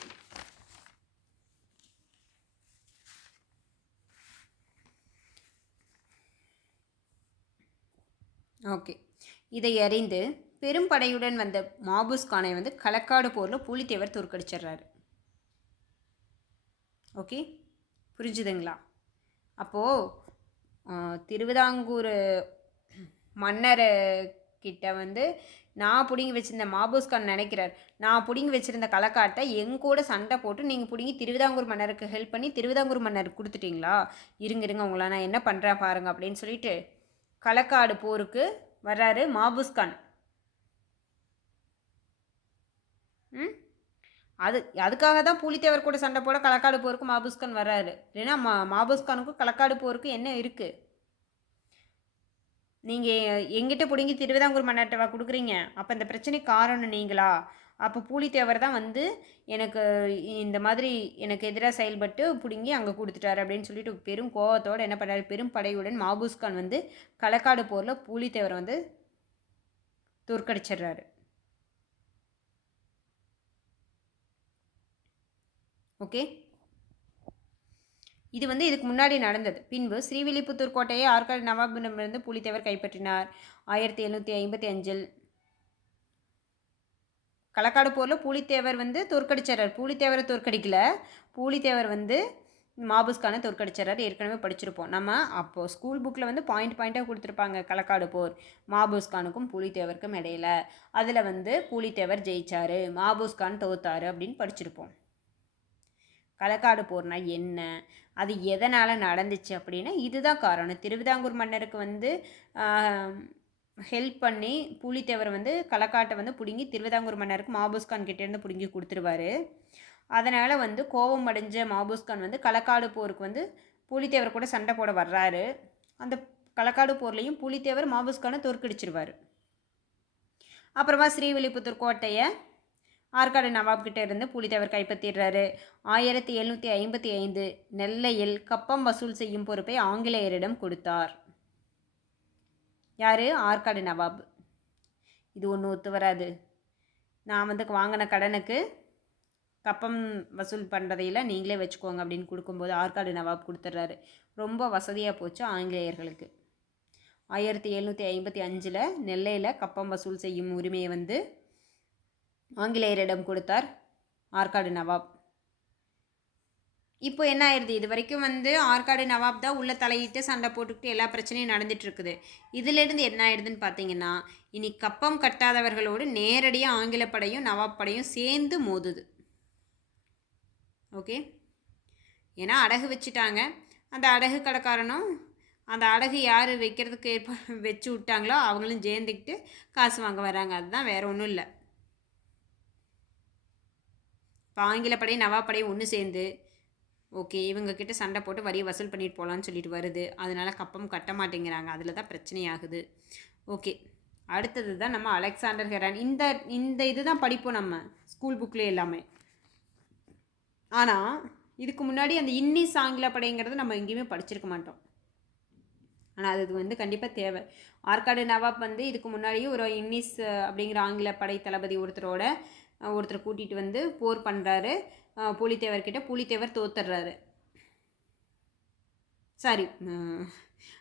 ஓகே. இதை அறிந்து பெரும் படையுடன் வந்த மாபூஸ்கானை வந்து களக்காடு போரில் பூலித்தேவர் தோற்கடிச்சிடுறாரு. ஓகே, புரிஞ்சுதுங்களா? அப்போது திருவிதாங்கூர் மன்னர் கிட்ட வந்து நான் பிடுங்கி வச்சுருந்த மாபூஸ்கான் நினைக்கிறார், நான் பிடுங்கி வச்சுருந்த களக்காட்டை எங்கூட சண்டை போட்டு நீங்கள் பிடுங்கி திருவிதாங்கூர் மன்னருக்கு ஹெல்ப் பண்ணி திருவிதாங்கூர் மன்னருக்கு கொடுத்துட்டிங்களா, இருங்க உங்களை நான் என்ன பண்ணுறேன் பாருங்க அப்படின்னு சொல்லிட்டு களக்காடு போருக்கு வர்றாரு மாபூஸ்கான். அதுக்காக தான் பூலித்தேவர் கூட சண்டை போட களக்காடு போருக்கு மாபூஸ்கான் வர்றாரு. ஏன்னா மாபூஸ்கானுக்கும் களக்காடு போருக்கு என்ன இருக்குது, நீங்கள் எங்கிட்ட பிடுங்கி திருவிதாங்கூர் மன்னர்கிட்ட கொடுக்குறீங்க, அப்போ இந்த பிரச்சனைக்கு காரணம் நீங்களா? அப்போ பூலித்தேவர் தான் வந்து எனக்கு இந்த மாதிரி எனக்கு எதிராக செயல்பட்டு பிடுங்கி அங்கே கொடுத்துட்டாரு அப்படின்னு சொல்லிட்டு பெரும் கோபத்தோடு என்ன பண்ணுறாரு, பெரும் படையுடன் மாபூஸ்கான் வந்து களக்காடு போரில் பூலித்தேவரை வந்து தோற்கடிச்சிடுறாரு. ஓகே, இது வந்து இதுக்கு முன்னாடி நடந்தது. பின்பு ஸ்ரீவில்லிபுத்தூர் கோட்டையை ஆற்காடு நவாபிடமிருந்து பூலித்தேவர் கைப்பற்றினார். 1755 களக்காடு போரில் பூலித்தேவர் வந்து தோற்கடிச்சார். பூலித்தேவரை தோற்கடிக்கல, பூலித்தேவர் வந்து மாபூஸ்கானை தோற்கடிச்சார். ஏற்கனவே படிச்சிருப்போம் நம்ம. அப்போது ஸ்கூல் புக்கில் வந்து பாயிண்ட்டாக கொடுத்துருப்பாங்க. களக்காடு போர் மாபூஸ்கானுக்கும் பூலித்தேவருக்கும் இடையில, அதில் வந்து பூலித்தேவர் ஜெயிச்சார், மாபூஸ்கான் தோத்தார் அப்படின்னு படிச்சிருப்போம். களக்காடு போர்னா என்ன, அது எதனால் நடந்துச்சு அப்படின்னா இதுதான் காரணம். திருவிதாங்கூர் மன்னருக்கு வந்து ஹெல்ப் பண்ணி பூலித்தேவர் வந்து களக்காட்டை வந்து பிடுங்கி திருவிதாங்கூர் மன்னருக்கு மாபூஸ்கான் கிட்டேருந்து பிடுங்கி கொடுத்துருவார். அதனால் வந்து கோபம் அடைஞ்ச மாபூஸ்கான் வந்து களக்காடு போருக்கு வந்து பூலித்தேவர் கூட சண்டை போட வர்றாரு. அந்த களக்காடு போர்லேயும் பூலித்தேவர் மாபூஸ்கானை தோற்கடிச்சிருவார். அப்புறமா ஸ்ரீவில்லிபுத்தூர் கோட்டையை ஆற்காடு நவாப்கிட்ட இருந்து பூலித்தேவர் கைப்பற்றிடுறாரு. 1755 நெல்லையில் கப்பம் வசூல் செய்யும் பொறுப்பை ஆங்கிலேயரிடம் கொடுத்தார். யார்? ஆற்காடு நவாப். இது ஒன்று ஒத்து வராது, நான் வந்து வாங்கின கடனுக்கு கப்பம் வசூல் பண்ணுறதையெல்லாம் நீங்களே வச்சுக்கோங்க அப்படின்னு கொடுக்கும்போது ஆற்காடு நவாப் கொடுத்துட்றாரு. ரொம்ப வசதியாக போச்சு ஆங்கிலேயர்களுக்கு. 1755 நெல்லையில் கப்பம் வசூல் செய்யும் உரிமையை வந்து ஆங்கிலேயரிடம் கொடுத்தார் ஆற்காடு நவாப். இப்போ என்ன ஆயிடுது, இது வரைக்கும் வந்து ஆற்காடு நவாப் தான் உள்ள தலையிட்டு சண்டை போட்டுக்கிட்டு எல்லா பிரச்சனையும் நடந்துட்டு இருக்குது. இதிலிருந்து என்ன ஆயிடுதுன்னு பார்த்தீங்கன்னா, இனி கப்பம் கட்டாதவர்களோடு நேரடியாக ஆங்கில படையும் நவாப் படையும் சேர்ந்து மோதுது. ஓகே, ஏன்னா அடகு வச்சுட்டாங்க. அந்த அடகு கடைக்காரனும் அந்த அடகு யார் வைக்கிறதுக்கு வச்சு விட்டாங்களோ அவங்களும் சேர்ந்துக்கிட்டு காசு வாங்க வராங்க. அதுதான் வேறு ஒன்றும் இல்லை. இப்போ ஆங்கில படை நவாப் படை ஒன்று சேர்ந்து ஓகே இவங்கக்கிட்ட சண்டை போட்டு வரியை வசூல் பண்ணிட்டு போகலான்னு சொல்லிட்டு வருது. அதனால் கப்பம் கட்ட மாட்டேங்கிறாங்க. அதில் தான் பிரச்சனையாகுது. ஓகே, அடுத்தது தான் நம்ம அலெக்சாண்டர் ஹெரான். இந்த இது தான் படிப்போம் நம்ம ஸ்கூல் புக்கில் எல்லாமே. ஆனால் இதுக்கு முன்னாடி அந்த இன்னிஸ் ஆங்கில படைங்கிறது நம்ம எங்கேயுமே படிச்சிருக்க மாட்டோம். ஆனால் அது வந்து கண்டிப்பாக தேவை. ஆற்காடு நவாப் வந்து இதுக்கு முன்னாடியும் ஒரு இன்னிஸ் அப்படிங்கிற ஆங்கில படை தளபதி ஒருத்தர் கூட்டிகிட்டு வந்து போர் பண்ணுறாரு பூலித்தேவர்கிட்ட. பூலித்தேவர் தோத்துடுறாரு. சாரி,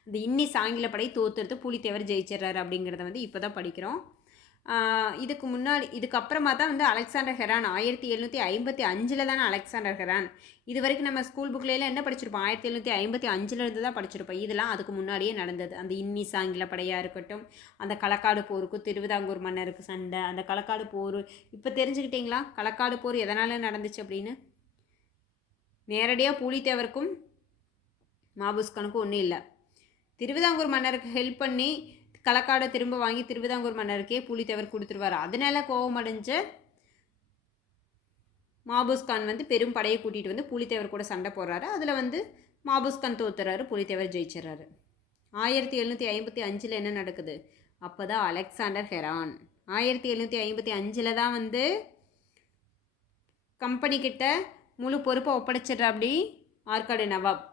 இந்த இன்னிஸ் ஆங்கில படை தோத்துறது பூலித்தேவர் ஜெயிச்சிடுறாரு அப்படிங்கிறத வந்து இப்போ தான் படிக்கிறோம். இதுக்கு முன்னாடி இதுக்கப்புறமா தான் வந்து அலெக்சாண்டர் ஹெரான் 1755 தானே அலெக்சாண்டர் ஹெரான். இது வரைக்கும் நம்ம ஸ்கூல் புக்லாம் என்ன படிச்சிருப்போம், 1755 தான் படிச்சிருப்போம். இதெல்லாம் அதுக்கு முன்னாடியே நடந்தது. அந்த இன்னிஸ் ஆங்கில படையாக இருக்கட்டும், அந்த களக்காடு போருக்கும் திருவிதாங்கூர் மன்னருக்கு சண்டை, அந்த களக்காடு போர் இப்போ தெரிஞ்சுக்கிட்டிங்களா? களக்காடு போர் எதனால் நடந்துச்சு அப்படின்னு. நேரடியாக பூலித்தேவருக்கும் மாபுஸ்கானுக்கும் ஒன்றும் இல்லை. திருவிதாங்கூர் மன்னருக்கு ஹெல்ப் பண்ணி களக்காடை திரும்ப வாங்கி திருவிதாங்கூர் மன்னருக்கே பூலித்தேவர் கொடுத்துருவார். அதனால கோபம் அடைஞ்ச மாபுஸ்கான் வந்து பெரும் படையை கூட்டிகிட்டு வந்து பூலித்தேவர் கூட சண்டை போடுறாரு. அதில் வந்து மாபுஸ்கான் தோத்துறாரு, பூலித்தேவர் ஜெயிச்சிடறாரு. 1755 என்ன நடக்குது? அப்போ தான் அலெக்சாண்டர் ஹெரான் 1755 தான் வந்து கம்பெனிக்கிட்ட முழு பொறுப்பை ஒப்படைச்சிட்ற. அப்படி ஆற்காடு நவாப்,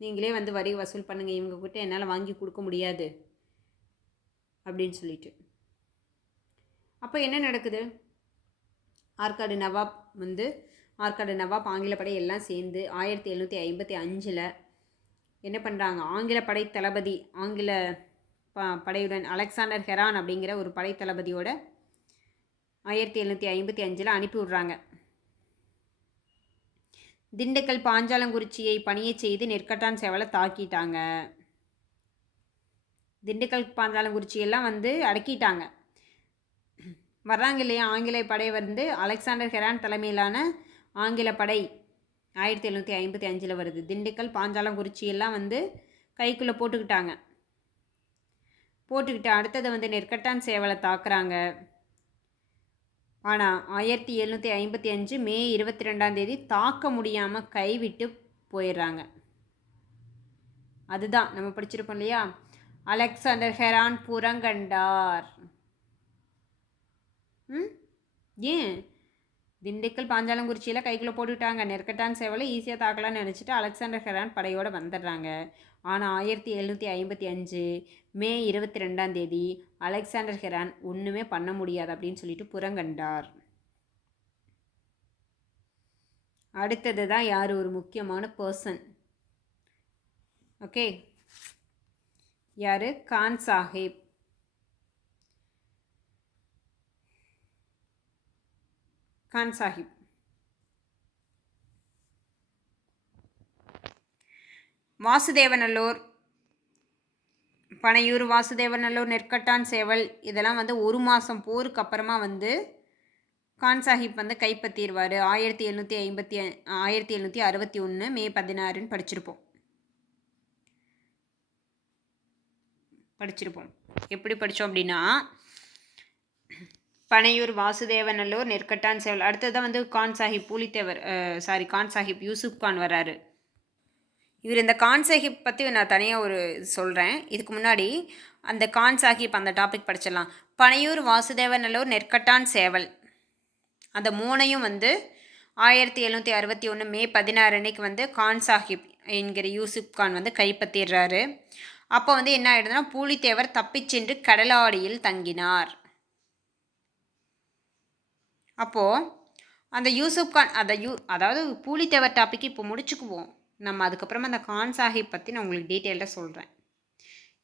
நீங்களே வந்து வரி வசூல் பண்ணுங்கள், இவங்கக்கிட்ட என்னால் வாங்கி கொடுக்க முடியாது அப்படின்னு சொல்லிட்டு. அப்போ என்ன நடக்குது? ஆற்காடு நவாப் ஆங்கில படை எல்லாம் சேர்ந்து 1755 என்ன பண்ணுறாங்க, ஆங்கில படை தளபதி ஆங்கில படையுடன் அலெக்சாண்டர் ஹெரான் அப்படிங்கிற ஒரு படை தளபதியோட 1755 அனுப்பி விட்றாங்க. திண்டுக்கல் பாஞ்சாலங்குறிச்சியை பணியை செய்து நெற்கட்டான் சேவலை தாக்கிட்டாங்க. திண்டுக்கல் பாஞ்சாலங்குறிச்சியெல்லாம் வந்து அடக்கிட்டாங்க. வர்றாங்க இல்லையா ஆங்கில படை வந்து அலெக்சாண்டர் ஹெரான் தலைமையிலான ஆங்கில படை 1755 வருது. திண்டுக்கல் பாஞ்சாலங்குறிச்சியெல்லாம் வந்து கைக்குள்ளே போட்டுக்கிட்டு அடுத்தது வந்து நெற்கட்டான் சேவலை தாக்குறாங்க. ஆனால் 1755 மே 22 தாக்க முடியாமல் கைவிட்டு போயிடுறாங்க. அதுதான் நம்ம படிச்சிருப்போம் இல்லையா, அலெக்சாண்டர் ஹெரான் புறங்கண்டார். ஏன்? திண்டுக்கல் பாஞ்சாலங்குறிச்சியில் கைக்குள்ளே போட்டுக்கிட்டாங்க. நெற்கட்டான் சேவலை ஈஸியாக தாக்கலாம்னு நினச்சிட்டு அலெக்சாண்டர் ஹெரான் படையோடு வந்துடுறாங்க. ஆனால் 1755 மே 22 அலெக்சாண்டர் ஹெரான் ஒன்றுமே பண்ண முடியாது அப்படின்னு சொல்லிட்டு புறங்கண்டார். அடுத்தது தான் யார்? ஒரு முக்கியமான பர்சன். ஓகே, யார்? கான் சாஹிப். வாசுதேவநல்லூர், பனையூர், வாசுதேவநல்லூர், நெற்கட்டான் சேவல் இதெல்லாம் வந்து ஒரு மாதம் போருக்கு அப்புறமா வந்து கான் சாஹிப் வந்து கைப்பற்றிடுவார். 1761 மே 16 படிச்சிருப்போம். எப்படி படித்தோம் அப்படின்னா, பனையூர், வாசுதேவநல்லூர், நெற்கட்டான் சேவல். அடுத்ததான் வந்து கான் சாஹிப் யூசுப் கான் வராரு. இவர் இந்த கான் சாஹிப் பற்றி நான் தனியாக ஒரு சொல்கிறேன். இதுக்கு முன்னாடி அந்த கான் சாஹிப் அந்த டாபிக் படிச்சிடலாம். பனையூர், வாசுதேவநல்லூர், நெற்கட்டான் சேவல் அந்த மூணையும் வந்து 1761 மே 16 வந்து கான் சாஹிப் என்கிற யூசுப் கான் வந்து கைப்பற்றிடுறாரு. அப்போ வந்து என்ன ஆகிடுதுன்னா, பூலித்தேவர் தப்பிச் சென்று கடலாடியில் தங்கினார். அப்போது அந்த யூசுப் கான் அதாவது பூலித்தேவர் டாபிக் இப்போ முடிச்சுக்குவோம். நம்ம அதுக்கப்புறமா அந்த கான் சாஹிப் பற்றி நான் உங்களுக்கு டீட்டெயிலாக சொல்கிறேன்.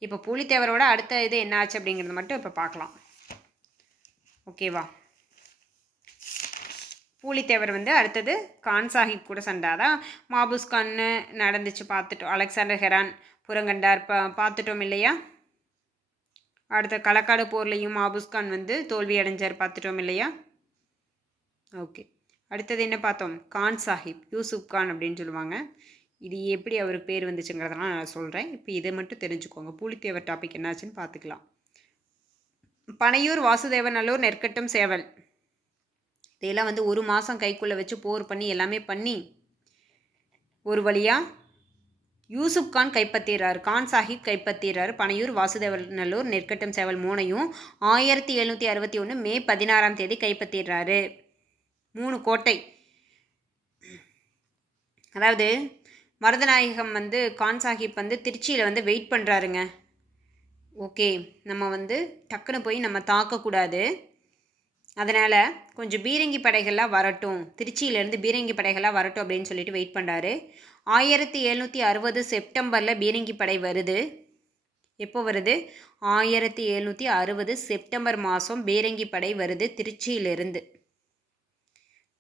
இப்போ பூலித்தேவரோட அடுத்த இது என்ன ஆச்சு அப்படிங்கிறது மட்டும் இப்போ பார்க்கலாம். ஓகேவா? பூலித்தேவர் வந்து அடுத்தது கான் சாஹிப் கூட சண்டை தான் மாபுஸ்கான்னு நடந்துச்சு பார்த்துட்டோம். அலெக்சாண்டர் ஹெரான் புறங்கண்டார் பார்த்துட்டோம் இல்லையா? அடுத்த களக்காடு போர்லையும் மாபுஸ்கான் வந்து தோல்வி அடைஞ்சார் பார்த்துட்டோம் இல்லையா? ஓகே, அடுத்தது என்ன பார்த்தோம்? கான் சாஹிப், யூசுப் கான் அப்படின்னு சொல்லுவாங்க. இது எப்படி அவருக்கு பேர் வந்துச்சுங்கிறதெல்லாம் நான் சொல்கிறேன். இப்போ இதை மட்டும் தெரிஞ்சுக்கோங்க. பூலித்தேவர் டாபிக் என்னாச்சுன்னு பார்த்துக்கலாம். பனையூர், வாசுதேவநல்லூர், நெற்கட்டும் சேவல் இதெல்லாம் வந்து ஒரு மாதம் கைக்குள்ளே வச்சு போர் பண்ணி எல்லாமே பண்ணி ஒரு வழியாக யூசுப் கான் கைப்பற்றிடுறாரு. கான் சாஹிப் கைப்பற்றிடுறாரு. பனையூர், வாசுதேவநல்லூர், நெற்கட்டும் சேவல் மூணையும் 1761 மே 16 கைப்பற்றிடுறாரு. 3 கோட்டை. அதாவது மருதநாயகம் வந்து கான் சாஹிப் வந்து திருச்சியில் வந்து வெயிட் பண்ணுறாருங்க. ஓகே, நம்ம வந்து டக்குன்னு போய் நம்ம தாக்கக்கூடாது, அதனால் கொஞ்சம் பீரங்கி படைகள்லாம் வரட்டும், திருச்சியிலேருந்து பீரங்கி படைகள்லாம் வரட்டும் அப்படின்னு சொல்லிட்டு வெயிட் பண்ணுறாரு. 1760 செப்டம்பரில் பீரங்கி படை வருது. எப்போ வருது? 1760 செப்டம்பர் மாதம் பீரங்கி படை வருது திருச்சியிலிருந்து.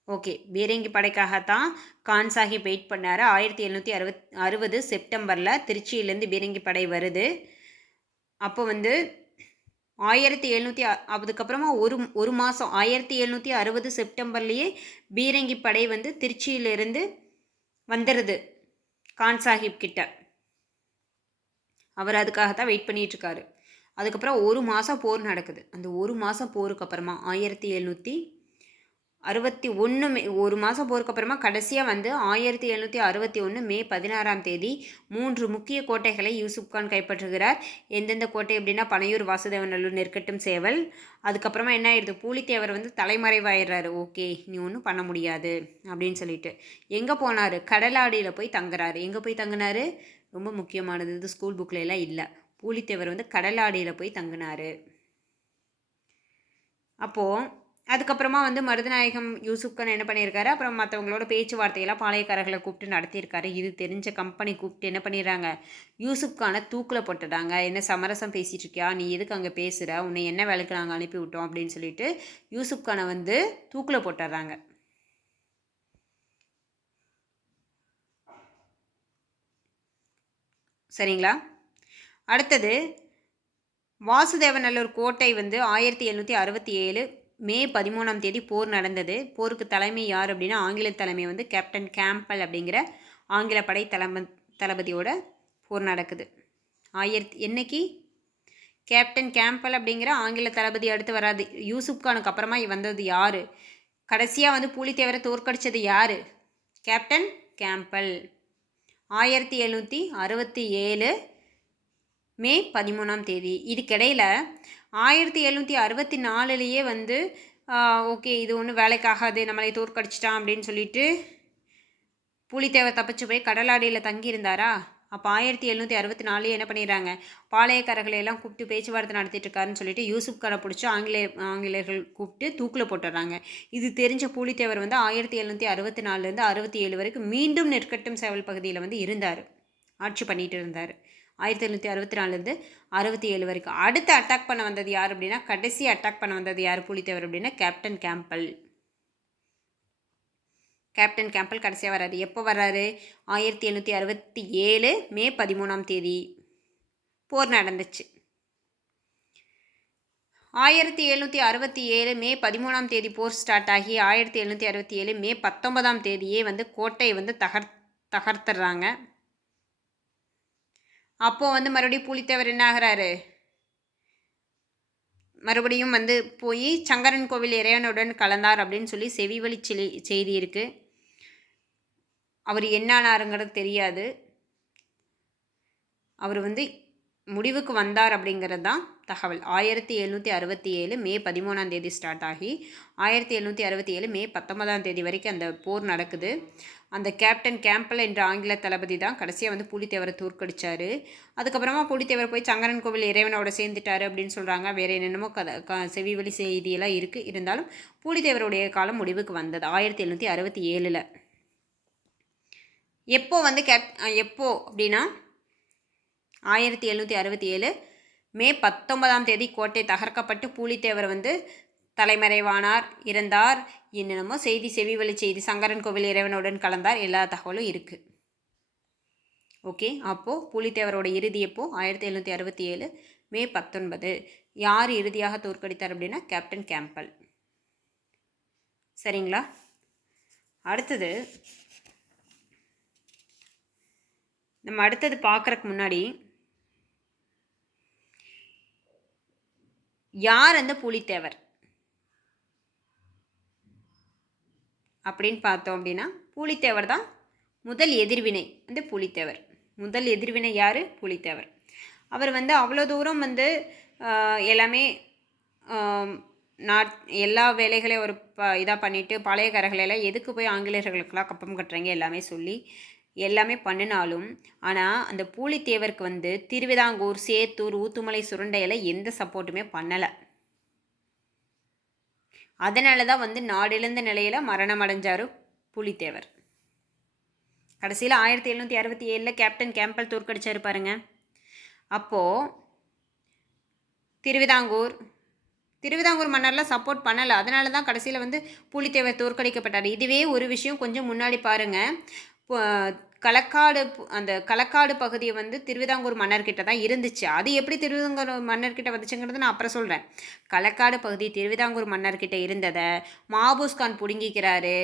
ஓகே, பீரங்கி படைக்காகத்தான் கான் சாஹிப் வெயிட் பண்ணார். 1760 செப்டம்பரில் திருச்சியிலேருந்து பீரங்கி படை வருது. அப்போ வந்து 1700 அதுக்கப்புறமா ஒரு மாதம் 1760 செப்டம்பர்லேயே பீரங்கி படை வந்து திருச்சியிலிருந்து வந்துடுது கான் சாஹிப் கிட்ட. அவர் அதுக்காகத்தான் வெயிட் பண்ணிகிட்ருக்காரு. அதுக்கப்புறம் ஒரு மாதம் போர் நடக்குது. அந்த ஒரு மாதம் போருக்கு அப்புறமா 1761 ஒரு மாதம் போருக்கு அப்புறமா கடைசியாக வந்து 1761 மே 16ஆம் தேதி 3 முக்கிய கோட்டைகளை யூசுப் கான் கைப்பற்றுகிறார். எந்தெந்த கோட்டை அப்படின்னா பனையூர், வாசுதேவநல்லூர், நெற்கட்டும், சேவல். அதுக்கப்புறமா என்ன ஆயிடுது? பூலித்தேவர் வந்து தலைமறைவாயிடுறாரு. ஓகே, நீ ஒன்றும் பண்ண முடியாது அப்படின்னு சொல்லிட்டு எங்கே போனார்? கடலாடியில் போய் தங்குறாரு. எங்கே போய் தங்கினார்? ரொம்ப முக்கியமானது, இது ஸ்கூல் புக்கில் எல்லாம் இல்லை. பூலித்தேவர் வந்து கடலாடியில் போய் தங்கினார். அப்போது அதுக்கப்புறமா வந்து மருதநாயகம் யூசுப் கான் என்ன பண்ணியிருக்காரு? அப்புறம் மற்றவங்களோட பேச்சுவார்த்தையெல்லாம் பாளையக்காரர்களை கூப்பிட்டு நடத்தியிருக்காரு. இது தெரிஞ்ச கம்பெனி கூப்பிட்டு என்ன பண்ணிடுறாங்க? யூசுப் கானை தூக்கில் போட்டுட்டாங்க. என்ன சமரசம் பேசிகிட்டு இருக்கியா? நீ எதுக்கு அங்கே பேசுகிற? உன்னை என்ன வேலைக்கு நாங்கள் அனுப்பி விட்டோம் அப்படின்னு சொல்லிட்டு யூசுப் கானை வந்து தூக்கில் போட்டுடுறாங்க. சரிங்களா? அடுத்தது வாசுதேவநல்லூர் கோட்டை வந்து 1767 மே 13ஆம் தேதி போர் நடந்தது. போருக்கு தலைமை யார் அப்படின்னா ஆங்கில தலைமை வந்து கேப்டன் கேம்பல் அப்படிங்கிற ஆங்கில படை தளபதியோட போர் நடக்குது. என்னைக்கு? கேப்டன் கேம்பல் அப்படிங்கிற ஆங்கில தளபதி அடுத்து வராது. யூசுப் கானுக்கு அப்புறமா வந்தது யார்? கடைசியாக வந்து பூலித்தேவரை தோற்கடித்தது யார்? Captain Campbell. 1767 மே 13ஆம் தேதி. இதுக்கிடையில் 1764 வந்து ஓகே இது ஒன்றும் வேலைக்காகாது, நம்மளை தோற்கடிச்சிட்டான் அப்படின்னு சொல்லிட்டு பூலித்தேவர் தப்பிச்சு போய் கடலாடியில் தங்கியிருந்தாரா? அப்போ 1764 என்ன பண்ணிடுறாங்க? பாளையக்காரர்களை எல்லாம் கூப்பிட்டு பேச்சுவார்த்தை நடத்திட்டு இருக்காருன்னு சொல்லிட்டு யூசுப் கானை பிடிச்சி ஆங்கிலேயர்கள் கூப்பிட்டு தூக்கில் போட்டுடுறாங்க. இது தெரிஞ்ச பூலித்தேவர் வந்து 1764 67 வரைக்கும் மீண்டும் நெற்கட்டும் சேவல் பகுதியில் வந்து இருந்தார், ஆட்சி பண்ணிட்டு இருந்தார். 1764 67 வரைக்கும். அடுத்து அட்டாக் பண்ண வந்தது யார் அப்படின்னா, கடைசி அட்டாக் பண்ண வந்தது யார் பூலித்தேவர் அப்படின்னா கேப்டன் கேம்பல். கேப்டன் கேம்பல் கடைசியாக வர்றாரு. எப்போ வர்றாரு? 1767 மே 13ஆம் தேதி போர் நடந்துச்சு. 1767 மே 13ஆம் தேதி போர் ஸ்டார்ட் ஆகி 1767 மே 19ஆம் தேதியே வந்து கோட்டையை வந்து தகர்த்துறாங்க. அப்போது வந்து மறுபடியும் பூலித்தேவர் என்ன ஆகிறாரு? மறுபடியும் வந்து போய் சங்கரன் கோவில் இறைவனுடன் கலந்தார் அப்படின்னு சொல்லி செவிவழி செய்தி இருக்குது. அவர் என்னானாருங்கிறது தெரியாது. அவர் வந்து முடிவுக்கு வந்தார் அப்படிங்கிறது தான் தகவல். 1767 மே 13ஆம் தேதி ஸ்டார்ட் ஆகி 1767 மே 19ஆம் தேதி வரைக்கும் அந்த போர் நடக்குது. அந்த கேப்டன் கேம்பல் என்ற ஆங்கில தளபதி தான் கடைசியாக வந்து பூலித்தேவரை தோற்கடித்தார். அதுக்கப்புறமா பூலித்தேவர் போய் சங்கரன் கோவில் இறைவனோட சேர்ந்துட்டார் அப்படின்னு சொல்கிறாங்க. வேறு என்னென்னமோ செவிவழி செய்தியெல்லாம் இருக்குது. இருந்தாலும் பூலித்தேவருடைய காலம் முடிவுக்கு வந்தது 1767. எப்போ வந்து எப்போ அப்படின்னா 1767 மே 19ஆம் தேதி கோட்டை தகர்க்கப்பட்டு பூலித்தேவர் வந்து தலைமறைவானார், இறந்தார். என்னென்னமோ செய்தி செவிவழி செய்தி, சங்கரன் கோவில் இறைவனுடன் கலந்தார், எல்லா தகவலும் இருக்குது. ஓகே, அப்போது பூலித்தேவரோட இறுதி எப்போ? 1767 மே 19. யார் இறுதியாக தோற்கடித்தார் அப்படின்னா கேப்டன் கேம்பல். சரிங்களா? அடுத்தது நம்ம பார்க்குறதுக்கு முன்னாடி யார் அந்த பூலித்தேவர் அப்படின்னு பார்த்தோம் அப்படின்னா பூலித்தேவர் தான் முதல் எதிர்வினை. வந்து பூலித்தேவர் முதல் எதிர்வினை யார்? பூலித்தேவர். அவர் வந்து அவ்வளோ தூரம் வந்து எல்லாமே எல்லா வேலைகளையும் ஒரு இதாக பண்ணிவிட்டு பாளையக்காரர்களெல்லாம் எதுக்கு போய் ஆங்கிலேயர்களுக்கெல்லாம் கப்பம் கட்டுறீங்க எல்லாமே சொல்லி எல்லாமே பண்ணினாலும், ஆனால் அந்த பூலித்தேவருக்கு வந்து திருவிதாங்கூர், சேத்தூர், ஊத்துமலை, சுரண்டையில் எந்த சப்போர்ட்டுமே பண்ணலை. அதனால தான் வந்து நாடிழந்த நிலையில் மரணம் அடைஞ்சார் புலித்தேவர். கடைசியில் 1767 கேப்டன் கேம்பல் தோற்கடிச்சாரு பாருங்க. அப்போது திருவிதாங்கூர் மன்னர்லாம் சப்போர்ட் பண்ணலை. அதனால தான் கடைசியில் வந்து புலித்தேவர் தோற்கடிக்கப்பட்டார். இதுவே ஒரு விஷயம் கொஞ்சம் முன்னாடி பாருங்கள், களக்காடு பகுதியை வந்து திருவிதாங்கூர் மன்னர்கிட்ட தான் இருந்துச்சு. அது எப்படி திருவிதாங்கூர் மன்னர்கிட்ட வந்துச்சுங்கிறது நான் அப்புறம் சொல்கிறேன். களக்காடு பகுதி திருவிதாங்கூர் மன்னர்கிட்ட இருந்ததை மாபூஸ்கான் பிடுங்கிக்கிறாரு.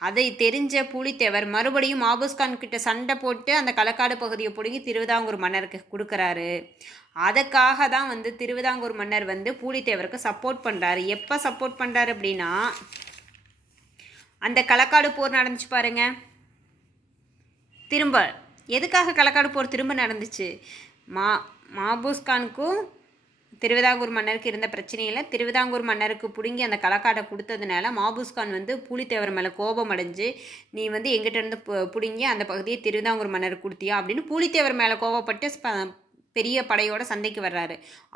அதை தெரிஞ்ச புலித்தேவர் மறுபடியும் மாபூஸ்கான் கிட்ட சண்டை போட்டு அந்த களக்காடு பகுதியை பிடுங்கி திருவிதாங்கூர் மன்னருக்கு கொடுக்குறாரு. அதுக்காக தான் வந்து திருவிதாங்கூர் மன்னர் வந்து புலித்தேவருக்கு சப்போர்ட் பண்ணுறாரு. எப்போ சப்போர்ட் பண்ணுறாரு அப்படின்னா, அந்த களக்காடு போர் நடந்துச்சு பாருங்க. திரும்ப எதுக்காக களக்காடு போர் திரும்ப நடந்துச்சு? மாபூஸ்கானுக்கும் திருவிதாங்கூர் மன்னருக்கு இருந்த பிரச்சனையில் திருவிதாங்கூர் மன்னருக்கு பிடுங்கி அந்த களக்காடை கொடுத்ததுனால மாபூஸ்கான் வந்து புலித்தேவர் மேலே கோபம் அடைஞ்சு, நீ வந்து எங்கிட்ட இருந்து பிடுங்கி அந்த பகுதியை திருவிதாங்கூர் மன்னருக்கு கொடுத்தியா அப்படின்னு புலித்தேவர் மேலே கோபப்பட்டு பெரிய படையோட சண்டைக்கு வர்றாரு.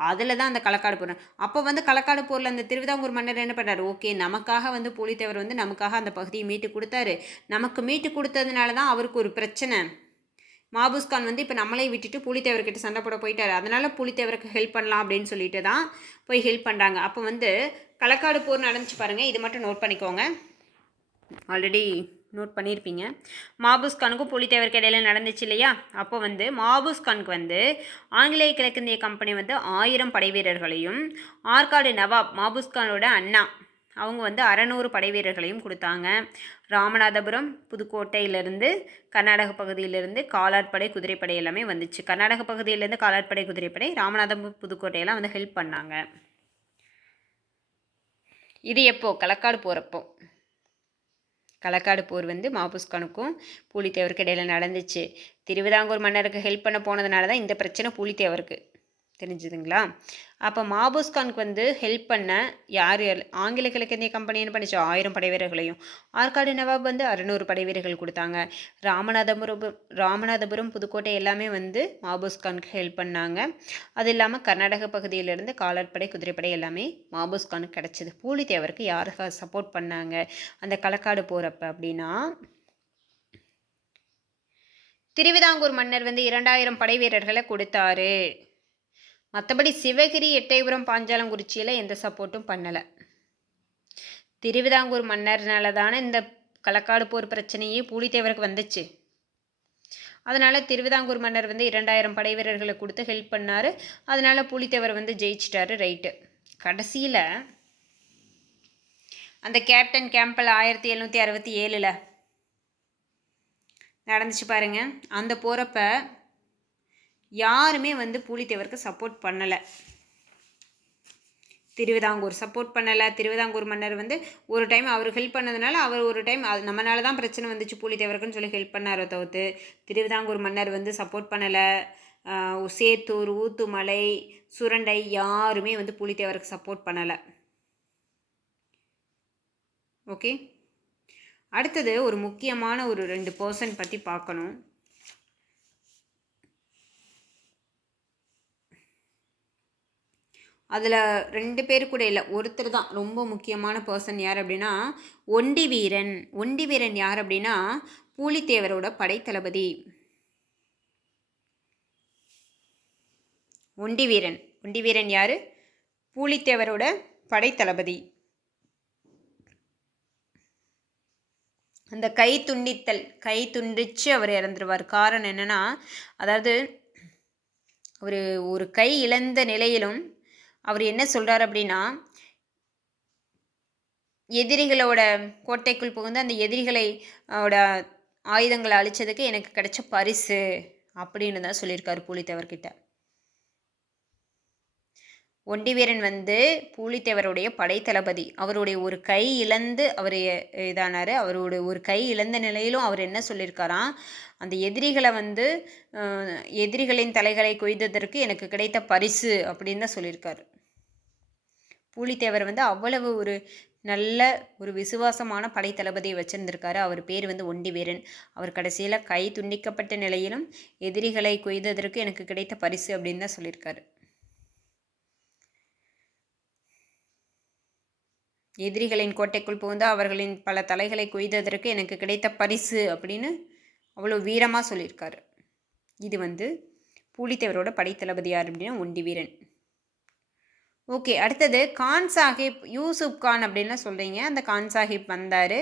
அதில் தான் அந்த களக்காடு போர். அப்போ வந்து களக்காடு போரில் அந்த திருவிதாங்கூர் மன்னர் என்ன பண்ணுறாரு, ஓகே நமக்காக வந்து புலித்தேவர் வந்து நமக்காக அந்த பகுதியை மீட்டு கொடுத்தாரு, நமக்கு மீட்டு கொடுத்ததுனால தான் அவருக்கு ஒரு பிரச்சனை. மாபூஸ்கான் வந்து இப்போ நம்மளே விட்டுட்டு புலித்தேவர்கிட்ட சண்டை போட போயிட்டார், அதனால் புலித்தேவருக்கு ஹெல்ப் பண்ணலாம் அப்படின்னு சொல்லிட்டு தான் போய் ஹெல்ப் பண்ணுறாங்க. அப்போ வந்து களக்காடு போர் நடந்துச்சு பாருங்கள். இது மட்டும் நோட் பண்ணிக்கோங்க, ஆல்ரெடி நோட் பண்ணியிருப்பீங்க. மாபூஸ்கானுக்கும் புலித்தேவருக்கு இடையில நடந்துச்சு இல்லையா? அப்போ வந்து மாபூஸ்கானுக்கு வந்து ஆங்கிலேய கிழக்கிந்திய கம்பெனி வந்து 1000 படை வீரர்களையும், ஆற்காடு நவாப் மாபூஸ்கானோட அண்ணா அவங்க வந்து 600 படை வீரர்களையும் கொடுத்தாங்க. ராமநாதபுரம் புதுக்கோட்டையிலேருந்து கர்நாடக பகுதியிலேருந்து காலாட்படை குதிரைப்படை எல்லாமே வந்துச்சு. கர்நாடக பகுதியிலேருந்து காலாட்படை குதிரைப்படை, ராமநாதபுரம் புதுக்கோட்டையெல்லாம் வந்து ஹெல்ப் பண்ணாங்க. இது எப்போ? களக்காடு போகிறப்போ. களக்காடு போர் வந்து மாபூஸ்கானுக்கும் புலித்தேவருக்கு இடையில நடந்துச்சு. திருவிதாங்கூர் மன்னருக்கு ஹெல்ப் பண்ண போனதுனால தான் இந்த பிரச்சனை புலித்தேவருக்கு, தெரிஞ்சுதுங்களா? அப்போ மாபூஸ்கானுக்கு வந்து ஹெல்ப் பண்ண யார் ஆங்கில கிழக்கிந்திய கம்பெனி என்ன பண்ணிச்சு, 1000 படை வீரர்களையும், ஆற்காடு நவாப் வந்து 600 படை வீரர்கள் கொடுத்தாங்க. ராமநாதபுரம் புதுக்கோட்டை எல்லாமே வந்து மாபூஸ்கானுக்கு ஹெல்ப் பண்ணாங்க. அது இல்லாமல் கர்நாடக பகுதியிலேருந்து காலாட்படை குதிரைப்படை எல்லாமே மாபூஸ்கானுக்கு கிடச்சிது. புலித்தேவருக்கு யாருக்காக சப்போர்ட் பண்ணாங்க அந்த களக்காடு போகிறப்ப அப்படின்னா, திருவிதாங்கூர் மன்னர் வந்து 2000 படை வீரர்களை கொடுத்தாரு. மற்றபடி சிவகிரி, எட்டயபுரம், பாஞ்சாலங்குறிச்சியில் எந்த சப்போர்ட்டும் பண்ணலை. திருவிதாங்கூர் மன்னர்னால தானே இந்த களக்காடு போர் பிரச்சனையே புலித்தேவருக்கு வந்துச்சு. அதனால் திருவிதாங்கூர் மன்னர் வந்து 2000 படை வீரர்களை கொடுத்து ஹெல்ப் பண்ணார். அதனால் புலித்தேவர் வந்து ஜெயிச்சிட்டாரு. ரைட்டு. கடைசியில் அந்த கேப்டன் கேம்பல் 1767 நடந்துச்சு பாருங்க. அந்த போகிறப்ப யாருமே வந்து புலித்தேவருக்கு சப்போர்ட் பண்ணலை. திருவிதாங்கூர் சப்போர்ட் பண்ணலை. திருவிதாங்கூர் மன்னர் வந்து ஒரு டைம் அவர் ஹெல்ப் பண்ணதுனால அவர் ஒரு டைம் அது நம்மளால தான் பிரச்சனை வந்துச்சு புலித்தேவருக்குன்னு சொல்லி ஹெல்ப் பண்ணாரோ தவிர்த்து திருவிதாங்கூர் மன்னர் வந்து சப்போர்ட் பண்ணலை. சேத்தூர், ஊத்துமலை, சுரண்டை யாருமே வந்து புலித்தேவருக்கு சப்போர்ட் பண்ணலை. ஓகே, அடுத்தது ஒரு முக்கியமான ஒரு 2 பர்சன் பற்றி பார்க்கணும். அதில் 2 பேர் கூட இல்லை, ஒருத்தர் தான் ரொம்ப முக்கியமான பர்சன். யார் அப்படின்னா ஒண்டிவீரன். ஒண்டிவீரன் யார் அப்படின்னா புலித்தேவரோட படைத்தளபதி. ஒண்டிவீரன் யார்? புலித்தேவரோட படைத்தளபதி. அந்த கை துண்டிச்சு அவர் இறந்துருவார். காரணம் என்னன்னா, அதாவது ஒரு கை இழந்த நிலையிலும் அவர் என்ன சொல்கிறார் அப்படின்னா, எதிரிகளோட கோட்டைக்குள் புகுந்து அந்த எதிரிகளோட ஆயுதங்களை அழிச்சதுக்கு எனக்கு கிடைச்ச பரிசு அப்படின்னு தான் சொல்லியிருக்காரு புலித்தேவர்கிட்ட. ஒண்டிவீரன் வந்து புலித்தேவருடைய படைத்தளபதி. அவருடைய ஒரு கை இழந்து அவர் இதானார். அவருடைய ஒரு கை இழந்த நிலையிலும் அவர் என்ன சொல்லியிருக்காராம், அந்த எதிரிகளின் தலைகளை கொய்ததற்கு எனக்கு கிடைத்த பரிசு அப்படின்னு தான் சொல்லியிருக்காரு. புலித்தேவர் வந்து அவ்வளவு ஒரு நல்ல ஒரு விசுவாசமான படைத்தளபதியை வச்சுருந்துருக்காரு. அவர் பேர் வந்து ஒண்டிவீரன். அவர் கடைசியில் கை துண்டிக்கப்பட்ட நிலையிலும் எதிரிகளை கொய்ததற்கு எனக்கு கிடைத்த பரிசு அப்படின்னு தான் சொல்லியிருக்காரு. எதிரிகளின் கோட்டைக்குள் புகுந்து அவர்களின் பல தலைகளை கொய்ததற்கு எனக்கு கிடைத்த பரிசு அப்படின்னு அவ்வளோ வீரமாக சொல்லியிருக்காரு. இது வந்து பூலித்தேவரோட படைத்தளபதி யார் அப்படின்னா ஒண்டி வீரன். ஓகே, அடுத்தது கான் சாஹிப், யூசுப் கான் அப்படின்லாம் சொல்கிறீங்க. அந்த கான் சாஹிப் வந்தார்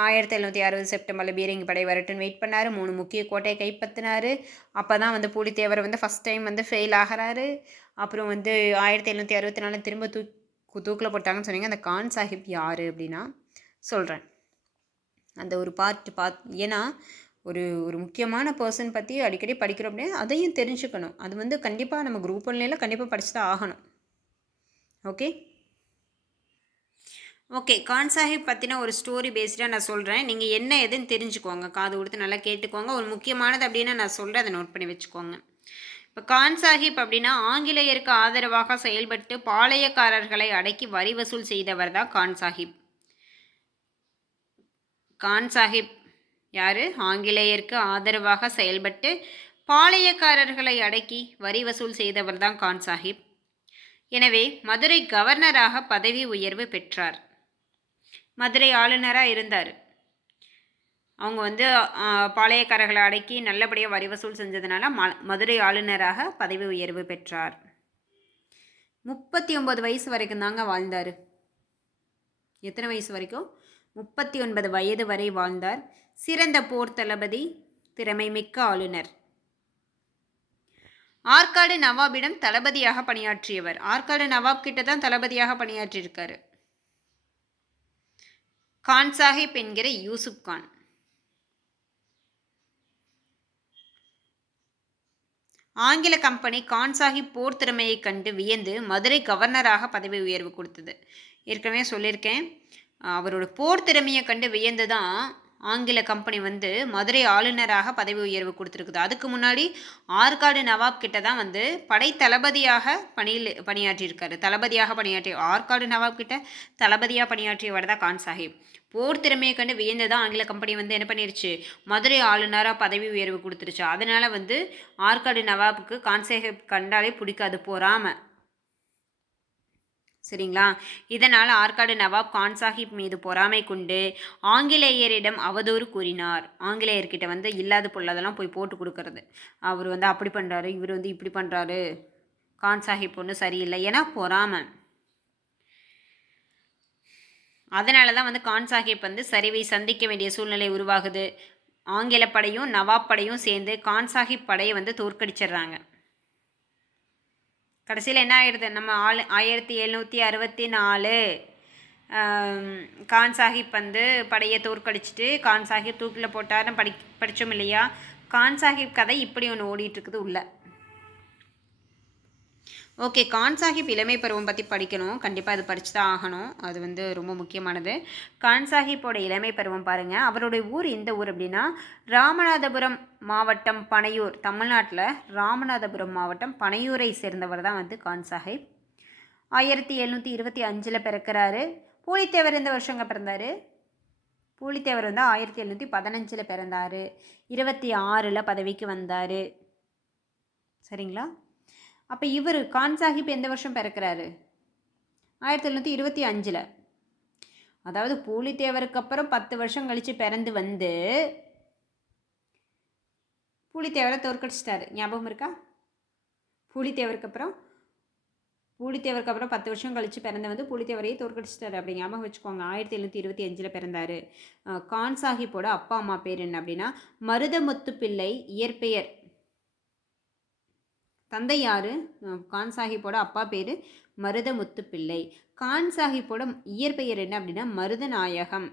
1760 செப்டம்பரில் பீரங்கி படை வரட்டுன்னு வெயிட் பண்ணார். 3 முக்கிய கோட்டையை கைப்பற்றினார். அப்போ தான் வந்து பூலித்தேவர் வந்து ஃபஸ்ட் டைம் வந்து ஃபெயில் ஆகிறாரு. அப்புறம் வந்து 1764 திரும்ப தூக்கில் போட்டாங்கன்னு சொன்னீங்க. அந்த கான் சாஹிப் யார் அப்படின்னா சொல்கிறேன். அந்த ஒரு ஏன்னா ஒரு ஒரு முக்கியமான பர்சன் பற்றி அடிக்கடி படிக்கிறோம் அப்படின்னா அதையும் தெரிஞ்சுக்கணும். அது வந்து கண்டிப்பாக நம்ம குரூப் ஒன்லையில் கண்டிப்பாக படிச்சு தான் ஆகணும். ஓகே, கான் சாஹிப் பற்றின ஒரு ஸ்டோரி பேஸ்டாக நான் சொல்கிறேன். நீங்கள் என்ன எதுன்னு தெரிஞ்சுக்கோங்க, காது கொடுத்து நல்லா கேட்டுக்கோங்க. ஒரு முக்கியமானது அப்படின்னா நான் சொல்கிறேன், அதை நோட் பண்ணி வச்சுக்கோங்க. இப்போ கான் சாஹிப் அப்படின்னா ஆங்கிலேயருக்கு ஆதரவாக செயல்பட்டு பாளையக்காரர்களை அடக்கி வரி வசூல் செய்தவர் தான் கான் சாஹிப். கான் சாஹிப் யார்? ஆங்கிலேயருக்கு ஆதரவாக செயல்பட்டு பாளையக்காரர்களை அடக்கி வரி வசூல் செய்தவர் தான் கான் சாஹிப். எனவே மதுரை கவர்னராக பதவி உயர்வு பெற்றார். மதுரை ஆளுநராக இருந்தார். அவங்க வந்து பாளையக்காரர்களை அடக்கி நல்லபடியாக வரி வசூல் செஞ்சதுனால மதுரை ஆளுநராக பதவி உயர்வு பெற்றார். 39 வயசு வரைக்கும் தாங்க வாழ்ந்தார். எத்தனை வயசு வரைக்கும்? 39 வயது வரை வாழ்ந்தார். சிறந்த போர் தளபதி, திறமை மிக்க ஆளுநர். ஆற்காடு நவாபிடம் தளபதியாக பணியாற்றியவர். ஆற்காடு நவாப் கிட்ட தான் தளபதியாக பணியாற்றியிருக்காரு. கான் சாஹிப் என்கிற யூசுப் கான். ஆங்கில கம்பெனி கான் சாஹிப் போர் திறமையை கண்டு வியந்து மதுரை கவர்னராக பதவி உயர்வு கொடுத்தது. ஏற்கனவே சொல்லியிருக்கேன், அவரோட போர் திறமையை கண்டு வியந்து தான் ஆங்கில கம்பெனி வந்து மதுரை ஆளுநராக பதவி உயர்வு கொடுத்துருக்குது. அதுக்கு முன்னாடி ஆற்காடு நவாப் கிட்ட தான் வந்து படை தளபதியாக பணியாற்றியிருக்காரு. ஆற்காடு நவாப் கிட்ட தளபதியாக பணியாற்றியவர் தான் கான் சாஹிப். போர் திறமையை கண்டு வியந்ததான் ஆங்கில கம்பெனி வந்து என்ன பண்ணிருச்சு, மதுரை ஆளுநராக பதவி உயர்வு கொடுத்துருச்சு. அதனால வந்து ஆற்காடு நவாபுக்கு கான் சாஹிப் கண்டாலே பிடிக்காது, போறாம. சரிங்களா? இதனால் ஆற்காடு நவாப் கான் சாஹிப் மீது பொறாமை கொண்டு ஆங்கிலேயரிடம் அவதூறு கூறினார். ஆங்கிலேயர்கிட்ட வந்து இல்லாத பொருளதெல்லாம் போய் போட்டு கொடுக்கறது. அவர் வந்து அப்படி பண்ணுறாரு, இவர் வந்து இப்படி பண்ணுறாரு, கான் சாஹிப் ஒன்றும் சரியில்லை, ஏன்னா பொறாமை. அதனால தான் வந்து கான் சாஹிப் வந்து சரிவை சந்திக்க வேண்டிய சூழ்நிலை உருவாகுது. ஆங்கில படையும் நவாப் படையும் சேர்ந்து கான் சாஹிப் படையை வந்து தோற்கடிச்சிடுறாங்க. கடைசியில் என்ன ஆயிடுது, நம்ம 1764 கான் சாஹிப் வந்து படையை தோற்கடிச்சிட்டு கான் சாஹிப் தூக்கில் போட்டார்னு படித்தோம் இல்லையா? கான் சாஹிப் கதை இப்படி ஒன்று ஓடிட்டுருக்குது உள்ள. ஓகே, கான் சாஹிப் இளமை பருவம் பற்றி படிக்கணும், கண்டிப்பாக அது படித்து தான் ஆகணும். அது வந்து ரொம்ப முக்கியமானது. கான் சாஹிப்போட இளமை பருவம் பாருங்கள். அவருடைய ஊர் எந்த ஊர் அப்படின்னா ராமநாதபுரம் மாவட்டம் பனையூர். தமிழ்நாட்டில் ராமநாதபுரம் மாவட்டம் பனையூரை சேர்ந்தவர் தான் வந்து கான் சாஹிப். 1725 பிறக்கிறாரு. பூலித்தேவர் எந்த வருஷங்க பிறந்தார்? பூலித்தேவர் வந்து 1715 பிறந்தார். 26 பதவிக்கு வந்தார். சரிங்களா? அப்போ இவர் கான் சாஹிப் எந்த வருஷம் பிறக்கிறாரு? 1725. அதாவது பூலித்தேவருக்கு அப்புறம் 10 வருஷம் கழித்து பிறந்து வந்து பூலித்தேவரை தோற்கடிச்சிட்டாரு. ஞாபகம் இருக்கா? பூலித்தேவருக்கு அப்புறம் 10 வருஷம் கழித்து பிறந்து வந்து பூலித்தேவரையே தோற்கடிச்சிட்டாரு. அப்படி ஞாபகம் வச்சுக்கோங்க. 1725 பிறந்தார். கான் சாஹிப்போட அப்பா அம்மா பேர் என்ன அப்படின்னா மருதமுத்து பிள்ளை, இயற்பெயர். தந்தை யார்? கான் சாஹிப்போட அப்பா பேர் மருதமுத்து பிள்ளை. கான் சாஹிப்போட இயற்பெயர் என்ன அப்படின்னா மருதநாயகம்.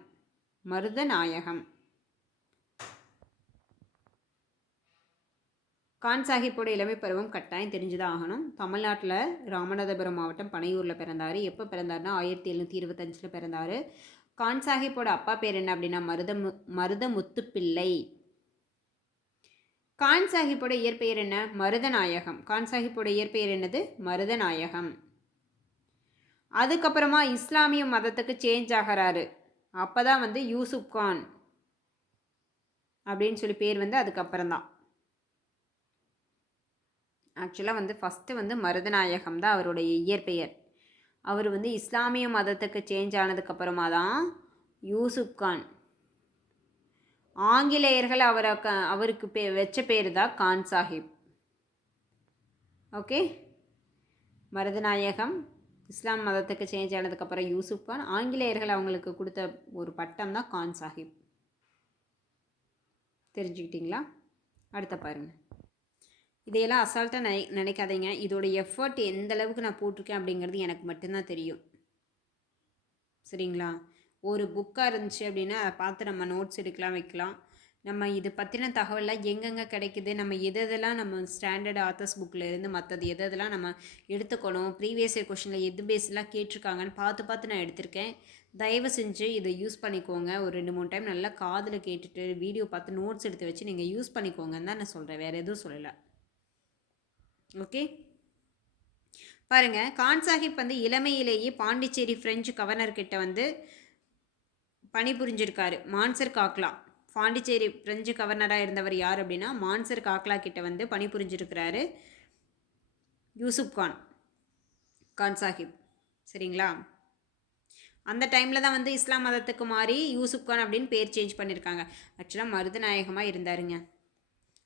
கான் சாஹிப்போட இளமை பருவம் கட்டாயம் தெரிஞ்சுதான் ஆகணும். தமிழ்நாட்டில் ராமநாதபுரம் மாவட்டம் பனையூரில் பிறந்தார். எப்போ பிறந்தார்னா 1725 பிறந்தார். கான் சாஹிப்போட அப்பா பேர் என்ன அப்படின்னா மருதமுத்து பிள்ளை. கான் சாஹிப்போட இயற்பெயர் என்ன? மருதநாயகம். கான் சாஹிப்போட இயற்பெயர் என்னது? மருதநாயகம். அதுக்கப்புறமா இஸ்லாமிய மதத்துக்கு சேஞ்ச் ஆகிறாரு. அப்போ தான் வந்து யூசுப் கான் அப்படின்னு சொல்லி பேர் வந்து அதுக்கப்புறம் தான். ஆக்சுவலாக வந்து ஃபஸ்ட்டு வந்து மருதநாயகம் தான் அவருடைய இயற்பெயர். அவர் வந்து இஸ்லாமிய மதத்துக்கு சேஞ்ச் ஆனதுக்கப்புறமா தான் யூசுப் கான். ஆங்கிலேயர்கள் அவருக்கு வச்ச பேர் தான் கான் சாஹிப். ஓகே, மருதநாயகம் இஸ்லாம் மதத்துக்கு சேஞ்ச் ஆனதுக்கப்புறம் யூசுப் கான், ஆங்கிலேயர்கள் அவங்களுக்கு கொடுத்த ஒரு பட்டம் தான் கான் சாஹிப். தெரிஞ்சுக்கிட்டிங்களா? அடுத்த பாருங்கள். இதையெல்லாம் அசால்ட்டாக நினைக்காதீங்க. இதோட எஃபர்ட் எந்த அளவுக்கு நான் போட்டிருக்கேன் அப்படிங்கிறது எனக்கு மட்டும்தான் தெரியும். சரிங்களா? ஒரு புக்காக இருந்துச்சு அப்படின்னா அதை பார்த்து நம்ம நோட்ஸ் எடுக்கலாம், வைக்கலாம். நம்ம இது பற்றின தகவலாம் எங்கெங்கே கிடைக்குது, நம்ம எதெல்லாம் நம்ம ஸ்டாண்டர்ட் ஆத்தர்ஸ் புக்கில் இருந்து மற்றது எதெல்லாம் நம்ம எடுத்துக்கணும், ப்ரீவியஸ் இயர் கொஷனில் எது பேஸ்லாம் கேட்டிருக்காங்கன்னு பார்த்து நான் எடுத்திருக்கேன். தயவு செஞ்சு இதை யூஸ் பண்ணிக்கோங்க. ஒரு 2-3 டைம் நல்லா காதில் கேட்டுட்டு வீடியோ பார்த்து நோட்ஸ் எடுத்து வச்சு நீங்கள் யூஸ் பண்ணிக்கோங்கன்னு தான் நான் சொல்கிறேன், வேறு எதுவும் சொல்லலை. ஓகே, பாருங்கள். கான் சாஹிப் வந்து இளமையிலேயே பாண்டிச்சேரி ஃப்ரெஞ்சு கவர்னர்கிட்ட வந்து பணிபுரிஞ்சிருக்காரு. மான்சர் காக்லா, பாண்டிச்சேரி ஃப்ரெஞ்சு கவர்னராக இருந்தவர் யார் அப்படின்னா மான்சர் காக்லா கிட்ட வந்து பணிபுரிஞ்சிருக்கிறாரு யூசுப் கான் சாஹிப். சரிங்களா? அந்த டைமில் தான் வந்து இஸ்லாம் மதத்துக்கு மாறி யூசுப் கான் அப்படின்னு பேர் சேஞ்ச் பண்ணியிருக்காங்க. ஆக்சுவலாக மருதநாயகமாக இருந்தாருங்க.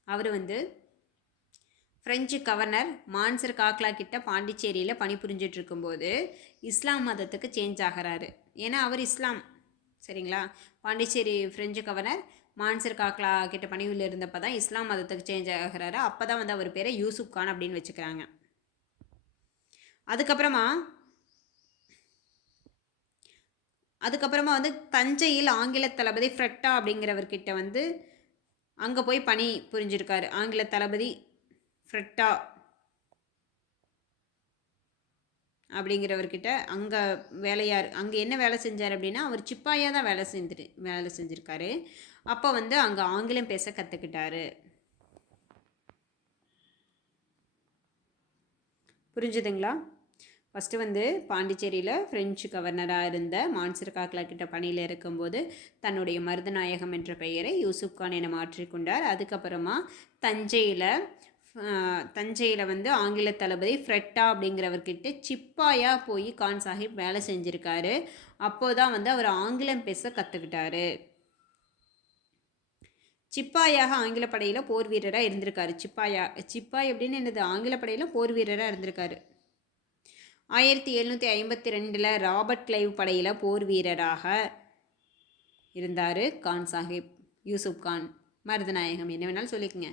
அவர் வந்து ஃப்ரெஞ்சு கவர்னர் மான்சர் காக்லா கிட்ட பாண்டிச்சேரியில் பணிபுரிஞ்சிட்டு இருக்கும்போது இஸ்லாம் மதத்துக்கு சேஞ்ச் ஆகிறாரு. ஏன்னா அவர் இஸ்லாம். சரிங்களா? பாண்டிச்சேரி ஃப்ரெஞ்சு கவர்னர் மான்சர் காக்லா கிட்ட பணியில் இருந்தப்போ தான் இஸ்லாம் மதத்துக்கு சேஞ்ச் ஆகிறாரு. அப்போ தான் வந்து அவர் பேரை யூசுப் கான் அப்படின்னு வச்சுக்கிறாங்க. அதுக்கப்புறமா வந்து தஞ்சையில் ஆங்கில தளபதி ஃப்ரெட்டா அப்படிங்கிறவர்கிட்ட வந்து அங்கே போய் பணி புரிஞ்சிருக்காரு. ஆங்கில தளபதி ஃப்ரெட்டா அப்படிங்கிறவர்கிட்ட அங்கே அங்கே என்ன வேலை செஞ்சார் அப்படின்னா அவர் சிப்பாயாக தான் வேலை செஞ்சுருக்காரு. அப்போ வந்து அங்கே ஆங்கிலம் பேச கற்றுக்கிட்டாரு. புரிஞ்சுதுங்களா? ஃபஸ்ட்டு வந்து பாண்டிச்சேரியில் ஃப்ரெஞ்சு கவர்னராக இருந்த மான்சர் காக்லா கிட்ட பணியில் இருக்கும்போது தன்னுடைய மருதநாயகம் என்ற பெயரை யூசுப் கான் என மாற்றிக்கொண்டார். அதுக்கப்புறமா தஞ்சையில் வந்து ஆங்கில தளபதி ஃப்ரெட்டா அப்படிங்கிறவர்கிட்ட சிப்பாயாக போய் கான் சாஹிப் வேலை செஞ்சுருக்காரு. அப்போதான் வந்து அவர் ஆங்கிலம் பேச கற்றுக்கிட்டாரு. சிப்பாயாக ஆங்கில படையில் போர் வீரராக இருந்திருக்காரு. சிப்பாய் அப்படின்னு என்னது? ஆங்கில படையில் போர் வீரராக இருந்திருக்காரு. 1752 ராபர்ட் கிளைவ் படையில் போர் வீரராக இருந்தார் கான் சாஹிப். யூசுப் கான், மருதநாயகம் என்ன வேணாலும் சொல்லிக்கங்க.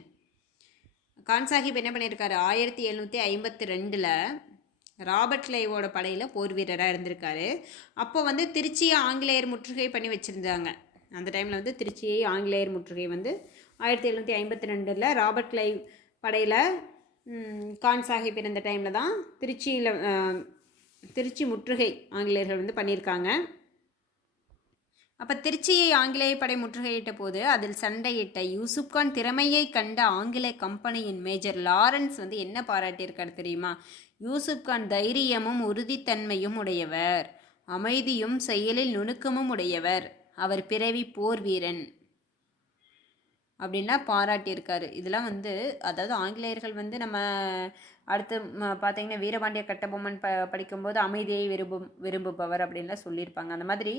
கான் சாஹிப் என்ன பண்ணியிருக்காரு? 1752 ராபர்ட் கிளைவோட படையில் போர் வீரராக இருந்திருக்காரு. அப்போ வந்து திருச்சியை ஆங்கிலேயர் முற்றுகை பண்ணி வச்சுருந்தாங்க. அந்த டைமில் வந்து திருச்சியை ஆங்கிலேயர் முற்றுகை வந்து 1752 ராபர்ட் கிளைவ் படையில் கான் சாஹிப் இருந்த டைமில் தான் திருச்சி முற்றுகை ஆங்கிலேயர்கள் வந்து பண்ணியிருக்காங்க. அப்போ திருச்சியை ஆங்கிலேய படை முற்றுகையிட்ட போது அதில் சண்டையிட்ட யூசுப் கான் திறமையை கண்ட ஆங்கிலேய கம்பெனியின் மேஜர் லாரன்ஸ் வந்து என்ன பாராட்டியிருக்காரு தெரியுமா? யூசுப் கான் தைரியமும் உறுதித்தன்மையும் உடையவர், அமைதியும் செயலில் நுணுக்கமும் உடையவர், அவர் பிறவி போர் வீரன் அப்படின்லாம் பாராட்டியிருக்காரு. இதெல்லாம் வந்து அதாவது ஆங்கிலேயர்கள் வந்து நம்ம அடுத்து பார்த்திங்கன்னா வீரபாண்டிய கட்டபொம்மன் படிக்கும்போது அமைதியை விரும்புபவர் அப்படின்லாம் சொல்லியிருப்பாங்க. அந்த மாதிரி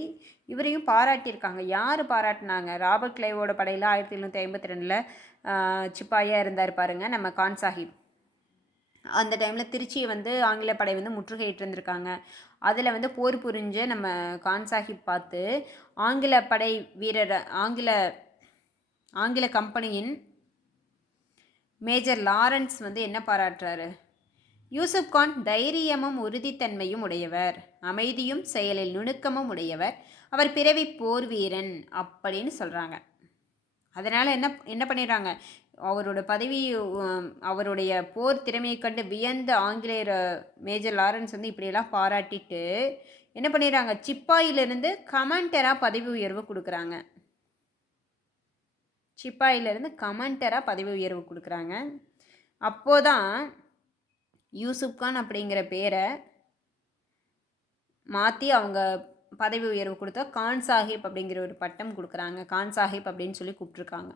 இவரையும் பாராட்டியிருக்காங்க. யார் பாராட்டினாங்க? ராபர்ட் கிளைவோட படையில் 1752 சிப்பாயாக இருந்தார் பாருங்கள் நம்ம கான் சாஹிப். அந்த டைமில் திருச்சியை வந்து ஆங்கில படை வந்து முற்றுகையிட்டு இருந்திருக்காங்க. அதில் வந்து போர் புரிஞ்ச நம்ம கான் சாஹிப் பார்த்து ஆங்கில படை வீரர் ஆங்கில கம்பெனியின் மேஜர் லாரன்ஸ் வந்து என்ன பாராட்டுறாரு? யூசுப் கான் தைரியமும் உறுதித்தன்மையும் உடையவர், அமைதியும் செயலில் நுணுக்கமும் உடையவர், அவர் பிறவி போர் வீரன் அப்படின்னு சொல்கிறாங்க. அதனால் என்ன பண்ணிடுறாங்க? அவரோட பதவி அவருடைய போர் திறமையை கண்டு வியந்த ஆங்கிலேயர் மேஜர் லாரன்ஸ் வந்து இப்படியெல்லாம் பாராட்டிட்டு என்ன பண்ணிடுறாங்க? சிப்பாயிலிருந்து கமாண்டராக பதவி உயர்வு கொடுக்குறாங்க. சிப்பாயிலிருந்து கமாண்டராக பதவி உயர்வு கொடுக்குறாங்க. அப்போதான் யூசுப் கான் அப்படிங்கிற பேரை மாற்றி அவங்க பதவி உயர்வு கொடுத்தா கான் சாஹிப் அப்படிங்கிற ஒரு பட்டம் கொடுக்குறாங்க. கான் சாஹிப் அப்படின்னு சொல்லி கூப்பிட்ருக்காங்க.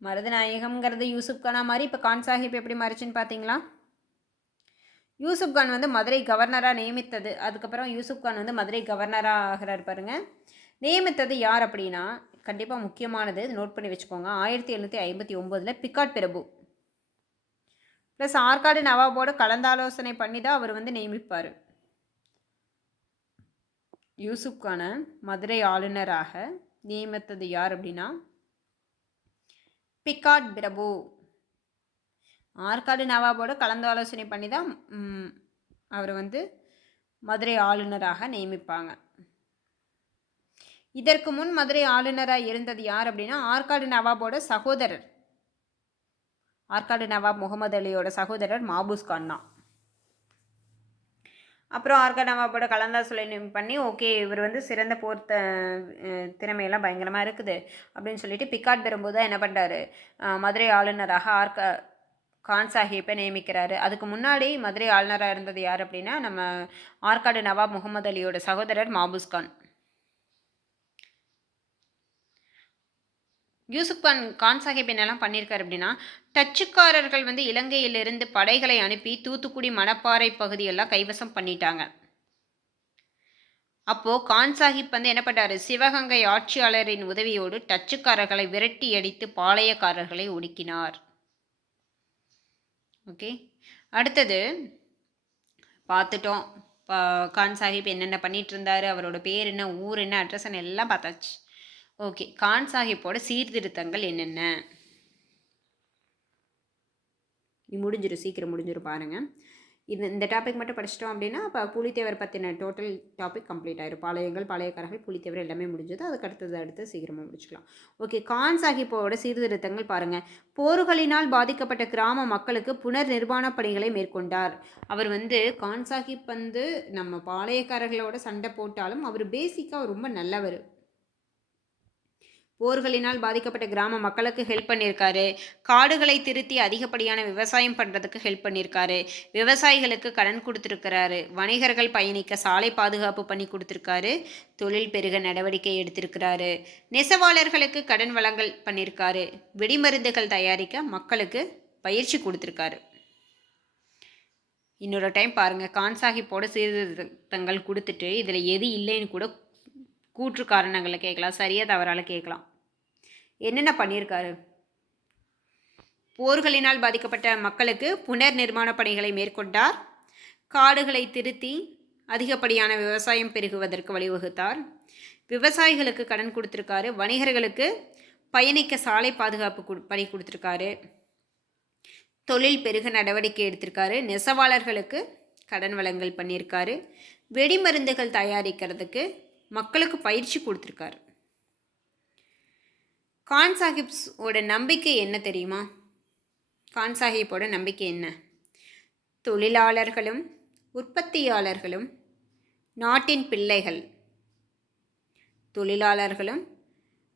மருதநாயகம்ங்கிறது யூசுப் கானா மாதிரி இப்போ கான் சாஹிப் எப்படி மாறிச்சுன்னு பார்த்தீங்களா? யூசுப் கான் வந்து மதுரை கவர்னராக நியமித்தது, அதுக்கப்புறம் யூசுப் கான் வந்து மதுரை கவர்னராக ஆகிறார் பாருங்க. நியமித்தது யார் அப்படின்னா, கண்டிப்பாக முக்கியமானது, நோட் பண்ணி வச்சுக்கோங்க. 1759 பிக்காட் பிரபு ப்ளஸ் ஆற்காடு நவாபோட கலந்தாலோசனை பண்ணி தான் அவர் வந்து நியமிப்பார். யூசுப் கானை மதுரை ஆளுநராக நியமித்தது யார் அப்படின்னா பிக்காட் பிரபு. ஆற்காடு நவாபோட கலந்தாலோசனை பண்ணி தான் அவர் வந்து மதுரை ஆளுநராக நியமிப்பாங்க. இதற்கு முன் மதுரை ஆளுநராக இருந்தது யார் அப்படின்னா ஆற்காடு நவாபோட சகோதரர், ஆற்காடு நவாப் முகமது அலியோட சகோதரர் மாபூஸ் கான் தான். அப்புறம் ஆற்காடு நவாபோட கலந்தாலோசனை பண்ணி ஓகே இவர் வந்து சிறந்த போர் திறமையெல்லாம் பயங்கரமாக இருக்குது அப்படின்னு சொல்லிட்டு பிக்காட் பிரபு தான் என்ன பண்ணுறாரு, மதுரை ஆளுநராக கான் சாஹிப்பை நியமிக்கிறாரு. அதுக்கு முன்னாடி மதுரை ஆளுநராக இருந்தது யார் அப்படின்னா நம்ம ஆற்காடு நவாப் முகமது அலியோட சகோதரர் மாபூஸ் கான். யூசுப் கான் சாஹிப் என்னெல்லாம் பண்ணியிருக்காரு அப்படின்னா, டச்சுக்காரர்கள் வந்து இலங்கையிலிருந்து படைகளை அனுப்பி தூத்துக்குடி மணப்பாறை பகுதியெல்லாம் கைவசம் பண்ணிட்டாங்க. அப்போது கான் சாஹிப் வந்து என்ன பண்ணாரு, சிவகங்கை ஆட்சியாளரின் உதவியோடு டச்சுக்காரர்களை விரட்டி அடித்து பாளையக்காரர்களை ஒடுக்கினார். ஓகே, அடுத்தது பார்த்துட்டோம். கான் சாஹிப் என்னென்ன பண்ணிட்டு இருந்தார், அவரோட பேர் என்ன, ஊர் என்ன, அட்ரஸ் என்ன எல்லாம் பார்த்தாச்சு. ஓகே, கான் சாஹிப்போட சீர்திருத்தங்கள் என்னென்ன முடிஞ்சிடும், சீக்கிரம் முடிஞ்சிடும் பாருங்கள். இந்த டாபிக் மட்டும் படிச்சிட்டோம் அப்படின்னா அப்போ புலித்தேவர் பற்றின டோட்டல் டாபிக் கம்ப்ளீட் ஆயிரும். பாளையங்கள், பாளையக்காரர்கள், புலித்தேவர் எல்லாமே முடிஞ்சது. அதுக்கு அடுத்து சீக்கிரமாக முடிச்சுக்கலாம். ஓகே, கான் சாஹிப்போட சீர்திருத்தங்கள் பாருங்கள். போர்களினால் பாதிக்கப்பட்ட கிராம மக்களுக்கு புனர் நிர்மாண பணிகளை மேற்கொண்டார். அவர் வந்து கான் சாஹிப் வந்து நம்ம பாளையக்காரர்களோட சண்டை போட்டாலும் அவர் பேசிக்காக ரொம்ப நல்லவர். போர்களினால் பாதிக்கப்பட்ட கிராம மக்களுக்கு ஹெல்ப் பண்ணியிருக்காரு. காடுகளை திருத்தி அதிகப்படியான விவசாயம் பண்ணுறதுக்கு ஹெல்ப் பண்ணியிருக்காரு. விவசாயிகளுக்கு கடன் கொடுத்துருக்கிறாரு. வணிகர்கள் பயணிக்க சாலை பாதுகாப்பு பண்ணி கொடுத்துருக்காரு. தொழில் பெருக நடவடிக்கை எடுத்திருக்கிறாரு. நெசவாளர்களுக்கு கடன் வழங்கல் பண்ணியிருக்காரு. வெடிமருந்துகள் தயாரிக்க மக்களுக்கு பயிற்சி கொடுத்துருக்காரு. இன்னொரு டைம் பாருங்கள், கான் சாஹிப்போட சீர்திருத்தங்கள் கொடுத்துட்டு இதில் எது இல்லைன்னு கூட கூற்று காரணங்களை கேட்கலாம், சரியாக தவறால கேட்கலாம். என்னென்ன பண்ணியிருக்காரு, போர்களினால் பாதிக்கப்பட்ட மக்களுக்கு புனர் நிர்மாண பணிகளை மேற்கொண்டார். காடுகளை திருத்தி அதிகப்படியான விவசாயம் பெருகுவதற்கு வழிவகுத்தார். விவசாயிகளுக்கு கடன் கொடுத்துருக்காரு. வணிகர்களுக்கு பயணிக்க சாலை பாதுகாப்பு பணி கொடுத்துருக்காரு. தொழில் பெருக நடவடிக்கை எடுத்திருக்காரு. நெசவாளர்களுக்கு கடன் வழங்கல் பண்ணியிருக்காரு. வெடிமருந்துகள் தயாரிக்கிறதுக்கு மக்களுக்கு பயிற்சி கொடுத்துருக்காரு. கான் சாஹிப்போட நம்பிக்கை என்ன தெரியுமா? கான் சாஹிப்போட நம்பிக்கை என்ன? தொழிலாளர்களும் உற்பத்தியாளர்களும் நாட்டின் பிள்ளைகள். தொழிலாளர்களும்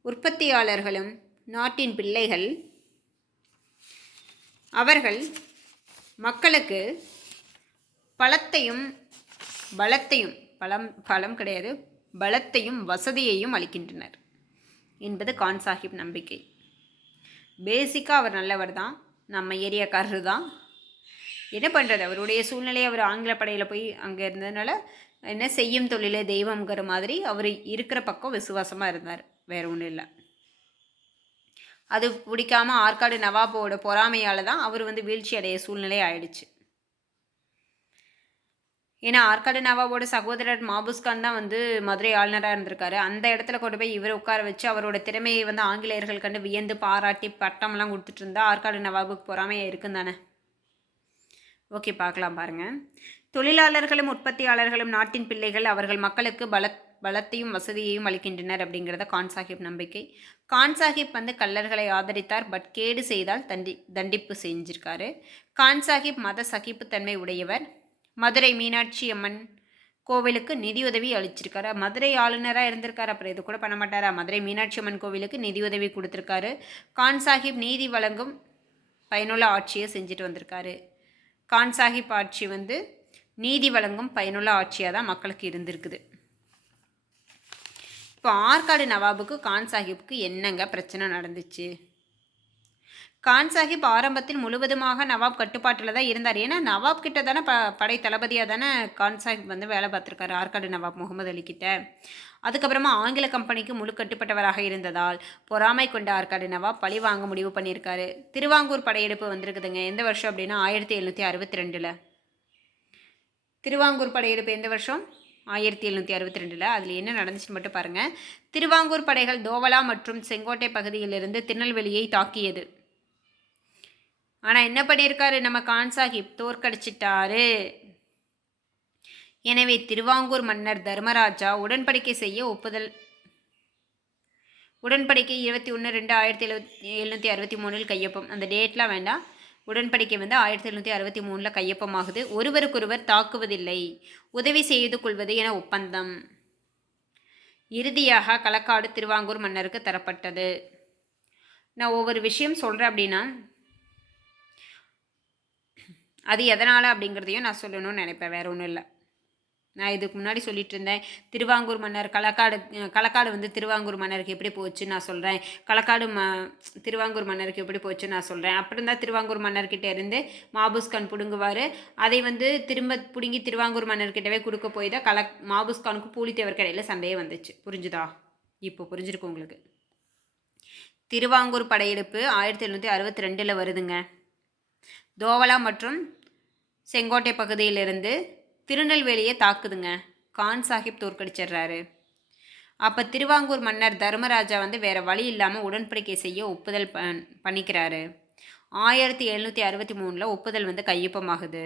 உற்பத்தியாளர்களும் நாட்டின் பிள்ளைகள். அவர்கள் மக்களுக்கு பலத்தையும் பலத்தையும் பலம் கிடையாது, பலத்தையும் வசதியையும் அளிக்கின்றனர் என்பது கான் சாஹிப் நம்பிக்கை. பேசிக்காக அவர் நல்லவர் தான், நம்ம ஏரியாக்காரர் தான். என்ன பண்ணுறது, அவருடைய சூழ்நிலை, அவர் ஆங்கில படையில் போய் அங்கே இருந்ததுனால என்ன செய்யும் தொழிலே தெய்வம்ங்கிற மாதிரி அவர் இருக்கிற பக்கம் விசுவாசமாக இருந்தார், வேறு ஒன்றும் இல்லை. அது பிடிக்காமல் ஆற்காடு நவாபோட பொறாமையால் தான் அவர் வந்து வீழ்ச்சி அடைய சூழ்நிலை ஆயிடுச்சு. ஏன்னா ஆற்காடு நவாபோட சகோதரர் மாபூஸ் கான் தான் வந்து மதுரை ஆளுநராக இருந்திருக்காரு. அந்த இடத்துல கொண்டு போய் இவரை உட்கார வச்சு அவரோட திறமையை வந்து ஆங்கிலேயர்கள் கண்டு வியந்து பாராட்டி பட்டம்லாம் கொடுத்துட்டு இருந்தா ஆற்காடு நவாபுக்கு பொறாமையாக இருக்கும் தானே. ஓகே, பார்க்கலாம் பாருங்கள். தொழிலாளர்களும் உற்பத்தியாளர்களும் நாட்டின் பிள்ளைகள். அவர்கள் மக்களுக்கு பலத்தையும் வசதியையும் அளிக்கின்றனர் அப்படிங்கிறத கான் சாஹிப் நம்பிக்கை. கான் சாஹிப் வந்து கள்ளர்களை ஆதரித்தார், பட் கேடு செய்தால் தண்டிப்பு செஞ்சிருக்காரு. கான் சாஹிப் மத சகிப்புத்தன்மை உடையவர். மதுரை மீனாட்சி அம்மன் கோவிலுக்கு நிதியுதவி அளிச்சிருக்காரு. மதுரை ஆளுநராக இருந்திருக்காரு, அப்புறம் இது கூட பண்ண மாட்டாரா? மதுரை மீனாட்சி அம்மன் கோவிலுக்கு நிதியுதவி கொடுத்துருக்காரு. கான் சாஹிப் நீதி வழங்கும் பயனுள்ள ஆட்சியை செஞ்சுட்டு வந்திருக்காரு. கான் சாஹிப் ஆட்சி வந்து நீதி வழங்கும் பயனுள்ள ஆட்சியாக தான் மக்களுக்கு இருந்திருக்குது. இப்போ ஆற்காடு நவாபுக்கு கான் சாஹிப்புக்கு என்னங்க பிரச்சனை நடந்துச்சு? கான் சாஹிப் ஆரம்பத்தில் முழுவதுமாக நவாப் கட்டுப்பாட்டில் தான் இருந்தார். ஏன்னா நவாப் கிட்ட தானே படை தளபதியாக தானே கான் சாஹிப் வந்து வேலை பார்த்துருக்காரு, ஆற்காடு நவாப் முகமது அலி கிட்ட. அதுக்கப்புறமா ஆங்கில கம்பெனிக்கு முழு கட்டுப்பட்டவராக இருந்ததால் பொறாமை கொண்ட ஆற்காடு நவாப் பழி வாங்க முடிவு பண்ணியிருக்காரு. திருவாங்கூர் படையெடுப்பு வந்திருக்குதுங்க. எந்த வருஷம் அப்படின்னா 1762. திருவாங்கூர் படையெடுப்பு எந்த வருஷம்? 1762. அதில் என்ன நடந்துச்சுன்னு மட்டும் பாருங்கள். திருவாங்கூர் படைகள் தோவலா மற்றும் செங்கோட்டை பகுதியிலிருந்து திருநெல்வேலியை தாக்கியது. ஆனால் என்ன பண்ணியிருக்காரு நம்ம கான் சாஹிப்? தோற்கடிச்சிட்டாரு. எனவே திருவாங்கூர் மன்னர் தர்மராஜா உடன்படிக்கை செய்ய ஒப்புதல். உடன்படிக்கை 21/2/1763 கையொப்பம். அந்த டேட்லாம் வேண்டாம். உடன்படிக்கை வந்து 1763 கையொப்பமாகுது. ஒருவருக்கொருவர் தாக்குவதில்லை, உதவி செய்து கொள்வது என ஒப்பந்தம். இறுதியாக களக்காடு திருவாங்கூர் மன்னருக்கு தரப்பட்டது. நான் ஒவ்வொரு விஷயம் சொல்கிறேன் அப்படின்னா அது எதனால் அப்படிங்கிறதையும் நான் சொல்லணும்னு நினைப்பேன், வேறு ஒன்றும் இல்லை. நான் இதுக்கு முன்னாடி சொல்லிட்டு இருந்தேன், திருவாங்கூர் மன்னர் களக்காடு வந்து திருவாங்கூர் மன்னருக்கு எப்படி போச்சுன்னு நான் சொல்கிறேன், களக்காடு திருவாங்கூர் மன்னருக்கு எப்படி போச்சுன்னு நான் சொல்கிறேன். அப்புறம் தான் திருவாங்கூர் மன்னர்கிட்ட இருந்து மாபுஸ்கான் பிடுங்குவார். அதை வந்து திரும்ப பிடுங்கி திருவாங்கூர் மன்னர்கிட்டவே கொடுக்க போய் தான் மாபுஸ்கானுக்கு பூலித்தேவர் கடையில் சண்டையே வந்துச்சு. புரிஞ்சுதா? இப்போ புரிஞ்சிருக்கு உங்களுக்கு. திருவாங்கூர் படையெடுப்பு 1762 வருதுங்க. தோவலா மற்றும் செங்கோட்டை பகுதியிலிருந்து திருநெல்வேலியை தாக்குதுங்க. கான் சாஹிப் தோற்கடிச்சிடுறாரு. அப்போ திருவாங்கூர் மன்னர் தர்மராஜா வந்து வேறு வழி இல்லாமல் உடன்படிக்கை செய்ய ஒப்புதல் பண்ணிக்கிறாரு. 1763 ஒப்புதல் வந்து கையொப்பமாகுது.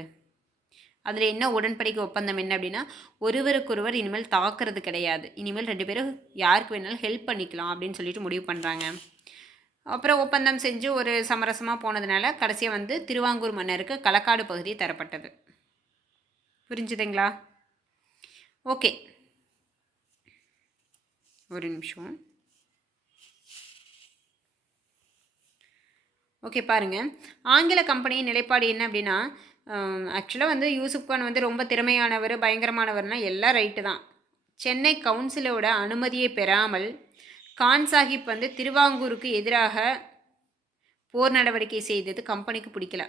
அதில் என்ன உடன்படிக்கை ஒப்பந்தம் என்ன அப்படின்னா, ஒருவருக்கொருவர் இனிமேல் தாக்குறது கிடையாது, இனிமேல் 2 பேரும் யாருக்கு வேணாலும் ஹெல்ப் பண்ணிக்கலாம் அப்படின்னு சொல்லிட்டு முடிவு பண்ணுறாங்க. அப்புறம் ஒப்பந்தம் செஞ்சு ஒரு சமரசமாக போனதுனால கடைசியாக வந்து திருவாங்கூர் மன்னருக்கு களக்காடு பகுதி தரப்பட்டது. புரிஞ்சுதுங்களா? ஓகே, ஒரு நிமிஷம். ஓகே பாருங்கள், ஆங்கில கம்பெனியின் நிலைப்பாடு என்ன அப்படின்னா, ஆக்சுவலாக வந்து யூசுப் கான் வந்து ரொம்ப திறமையானவர், பயங்கரமானவர்னால் எல்லாம் ரைட்டு தான். சென்னை கவுன்சிலோட அனுமதியை பெறாமல் கான் சாஹிப் வந்து திருவாங்கூருக்கு எதிராக போர் நடவடிக்கை செய்தது கம்பெனிக்கு பிடிக்கல.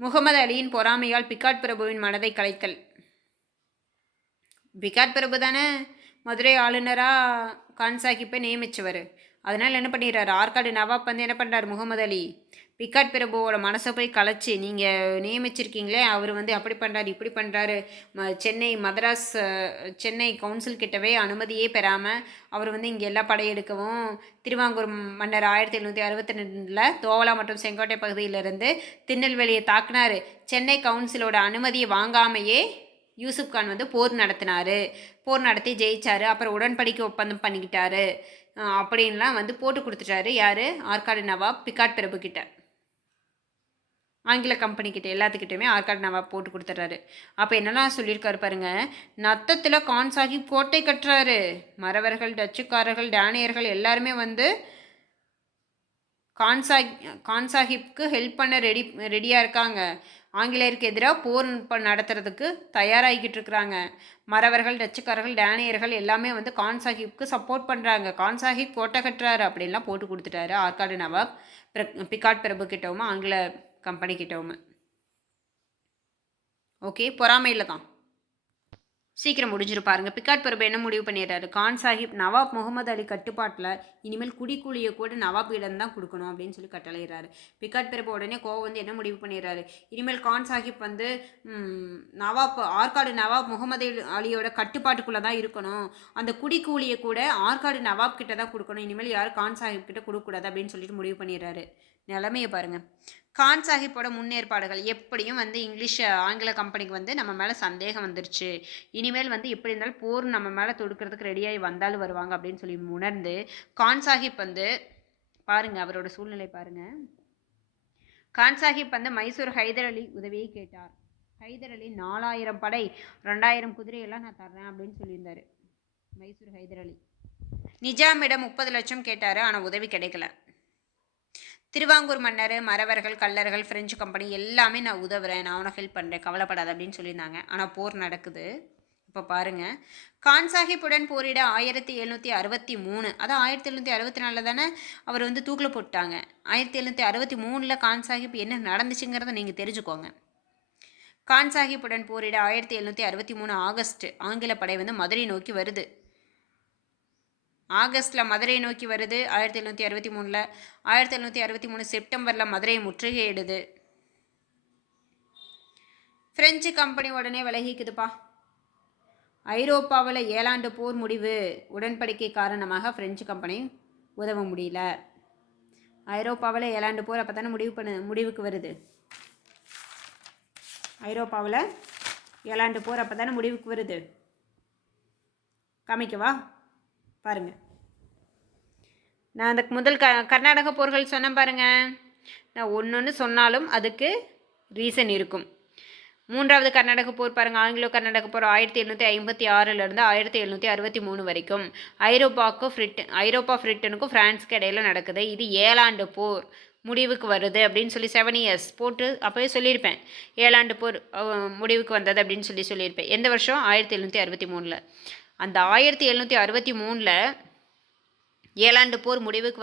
முகமது அலியின் பொறாமையால் பிகாட் பிரபுவின் மனதை கலைத்தல். பிகாட் பிரபு தானே மதுரை ஆளுநராக கான் சாஹிப்பை நியமித்தவர். அதனால் என்ன பண்ணிடுறாரு, ஆற்காடு நவாப் வந்து என்ன பண்ணுறாரு, முகமது அலி பிகாட் பிரபுவோட மனசை போய் கலைச்சி, நீங்கள் நியமிச்சிருக்கீங்களே அவர் வந்து அப்படி பண்ணுறாரு இப்படி பண்ணுறாரு, சென்னை கவுன்சில் கிட்டவே அனுமதியே பெறாமல் அவர் வந்து இங்கே எல்லாம் படையெடுக்கவும், திருவாங்கூர் மன்னர் 1762 தோவலா மற்றும் செங்கோட்டை பகுதியிலிருந்து திருநெல்வேலியை தாக்குனார். சென்னை கவுன்சிலோட அனுமதியை வாங்காமையே யூசுப் கான் வந்து போர் நடத்தி ஜெயிச்சார். அப்புறம் உடன்படிக்கை ஒப்பந்தம் பண்ணிக்கிட்டாரு அப்படின்லாம் வந்து போட்டு கொடுத்துட்டாரு. யார்? ஆற்காடு நவாப் பிகாட் பிரபு கிட்ட, ஆங்கில கம்பெனிக்கிட்ட எல்லாத்துக்கிட்டையுமே ஆற்காடு நவாப் போட்டு கொடுத்துட்றாரு. அப்போ என்னெல்லாம் சொல்லியிருக்காரு பாருங்க, நத்தத்தில் கான் சாஹிப் கோட்டை கட்டுறாரு. மறவர்கள், டச்சுக்காரர்கள், டேனியர்கள் எல்லாருமே வந்து கான் சாஹிப்க்கு ஹெல்ப் பண்ண ரெடியாக இருக்காங்க. ஆங்கிலேயருக்கு எதிராக போர் நடத்துறதுக்கு தயாராகிக்கிட்டு இருக்கிறாங்க. மறவர்கள், டச்சுக்காரர்கள், டேனியர்கள் எல்லாமே வந்து கான் சாஹிப்க்கு சப்போர்ட் பண்ணுறாங்க. கான் சாஹிப் கோட்டை கட்டுறாரு அப்படின்லாம் போட்டு கொடுத்துட்டாரு ஆற்காடு நவாப் பிகாட் பிரபு கிட்டவும் ஆங்கில கம்பெனி கிட்டவும். ஓகே, பொறாமையில் தான். சீக்கிரம் முடிஞ்சிருப்பாருங்க. பிகாட் பிரபு என்ன முடிவு பண்ணிடுறாரு, கான் சாஹிப் நவாப் முகமது அலி கட்டுப்பாட்டில் இனிமேல் குடிக்கூலியை கூட நவாபிடம் தான் கொடுக்கணும் அப்படின்னு சொல்லி கட்டளையிறாரு. பிகாட் பிரபு உடனே கோவம் வந்து என்ன முடிவு பண்ணிடுறாரு, இனிமேல் கான் சாஹிப் வந்து ஆற்காடு நவாப் முகமது அலியோட கட்டுப்பாட்டுக்குள்ளே தான் இருக்கணும், அந்த குடிக்கூலியை கூட ஆற்காடு நவாப் கிட்ட தான் கொடுக்கணும், இனிமேல் யாரும் கான் சாஹிப் கிட்ட கொடுக்கக்கூடாது அப்படின்னு சொல்லிட்டு முடிவு பண்ணிடுறாரு. நிலைமையை பாருங்கள். கான் சாஹிப்போட முன்னேற்பாடுகள் எப்படியும் வந்து ஆங்கில கம்பெனிக்கு வந்து நம்ம மேலே சந்தேகம் வந்துருச்சு, இனிமேல் வந்து எப்படி இருந்தாலும் போர் நம்ம மேலே தொடுக்கிறதுக்கு ரெடியாகி வந்தாலும் வருவாங்க அப்படின்னு சொல்லி உணர்ந்து கான் சாஹிப் வந்து பாருங்கள், அவரோட சூழ்நிலை பாருங்கள். கான் சாஹிப் வந்து மைசூர் ஹைதர் அலி உதவியை கேட்டார். ஹைதர் அலி 4000 படை 2000 குதிரையெல்லாம் நான் தர்றேன் அப்படின்னு சொல்லியிருந்தார். மைசூர் ஹைதர் அலி நிஜாமிடம் 30 லட்சம் கேட்டார், ஆனால் உதவி கிடைக்கல. திருவாங்கூர் மன்னர், மறவர்கள், கல்லர்கள், பிரெஞ்சு கம்பெனி எல்லாமே நான் உதவுறேன், நான் உனக்கு ஹெல்ப் பண்ணுறேன், கவலைப்படாது அப்படின்னு சொல்லியிருந்தாங்க. ஆனால் போர் நடக்குது. இப்போ பாருங்கள், கான் சாஹிப்புடன் போரிட 1763, அதான் 1764 தானே அவர் வந்து தூக்கில் போட்டாங்க. 1763 கான் சாஹிப் என்ன நடந்துச்சுங்கிறத நீங்கள் தெரிஞ்சுக்கோங்க. கான் சாஹிப்புடன் போரிட 1763 ஆகஸ்ட் ஆங்கில படை வந்து மதுரை நோக்கி வருது. ஆகஸ்ட்டில் மதுரை நோக்கி வருது 1763. 1763 செப்டம்பரில் மதுரை முற்றுகையிடுது. பிரெஞ்சு கம்பெனி உடனே விலகிக்குதுப்பா. ஐரோப்பாவில் 7 ஆண்டு போர் முடிவு உடன்படிக்கை காரணமாக பிரெஞ்சு கம்பெனி உதவ முடியல. ஐரோப்பாவில் 7 ஆண்டு போர் அப்போ தானே முடிவுக்கு வருது. ஐரோப்பாவில் 7 ஆண்டு போர் அப்போ தானே முடிவுக்கு வருது. காமிக்கவா? பாருங்கள், நான் அந்த முதல் கர்நாடக போர்கள் சொன்னேன் பாருங்கள். நான் ஒன்று சொன்னாலும் அதுக்கு ரீசன் இருக்கும். 3வது கர்நாடக போர் பாருங்கள், ஆங்கிலோ கர்நாடக போர் 1756 1763 வரைக்கும் ஐரோப்பா பிரிட்டனுக்கும் ஃப்ரான்ஸுக்கு இடையில் நடக்குது. இது 7 ஆண்டு போர் முடிவுக்கு வருது அப்படின்னு சொல்லி 7 இயர்ஸ் போட்டு அப்போயே சொல்லியிருப்பேன். 7 ஆண்டு போர் முடிவுக்கு வந்தது அப்படின்னு சொல்லியிருப்பேன். எந்த வருஷம்? 1763. அந்த 1763 7 ஆண்டு போர் முடிவுக்கு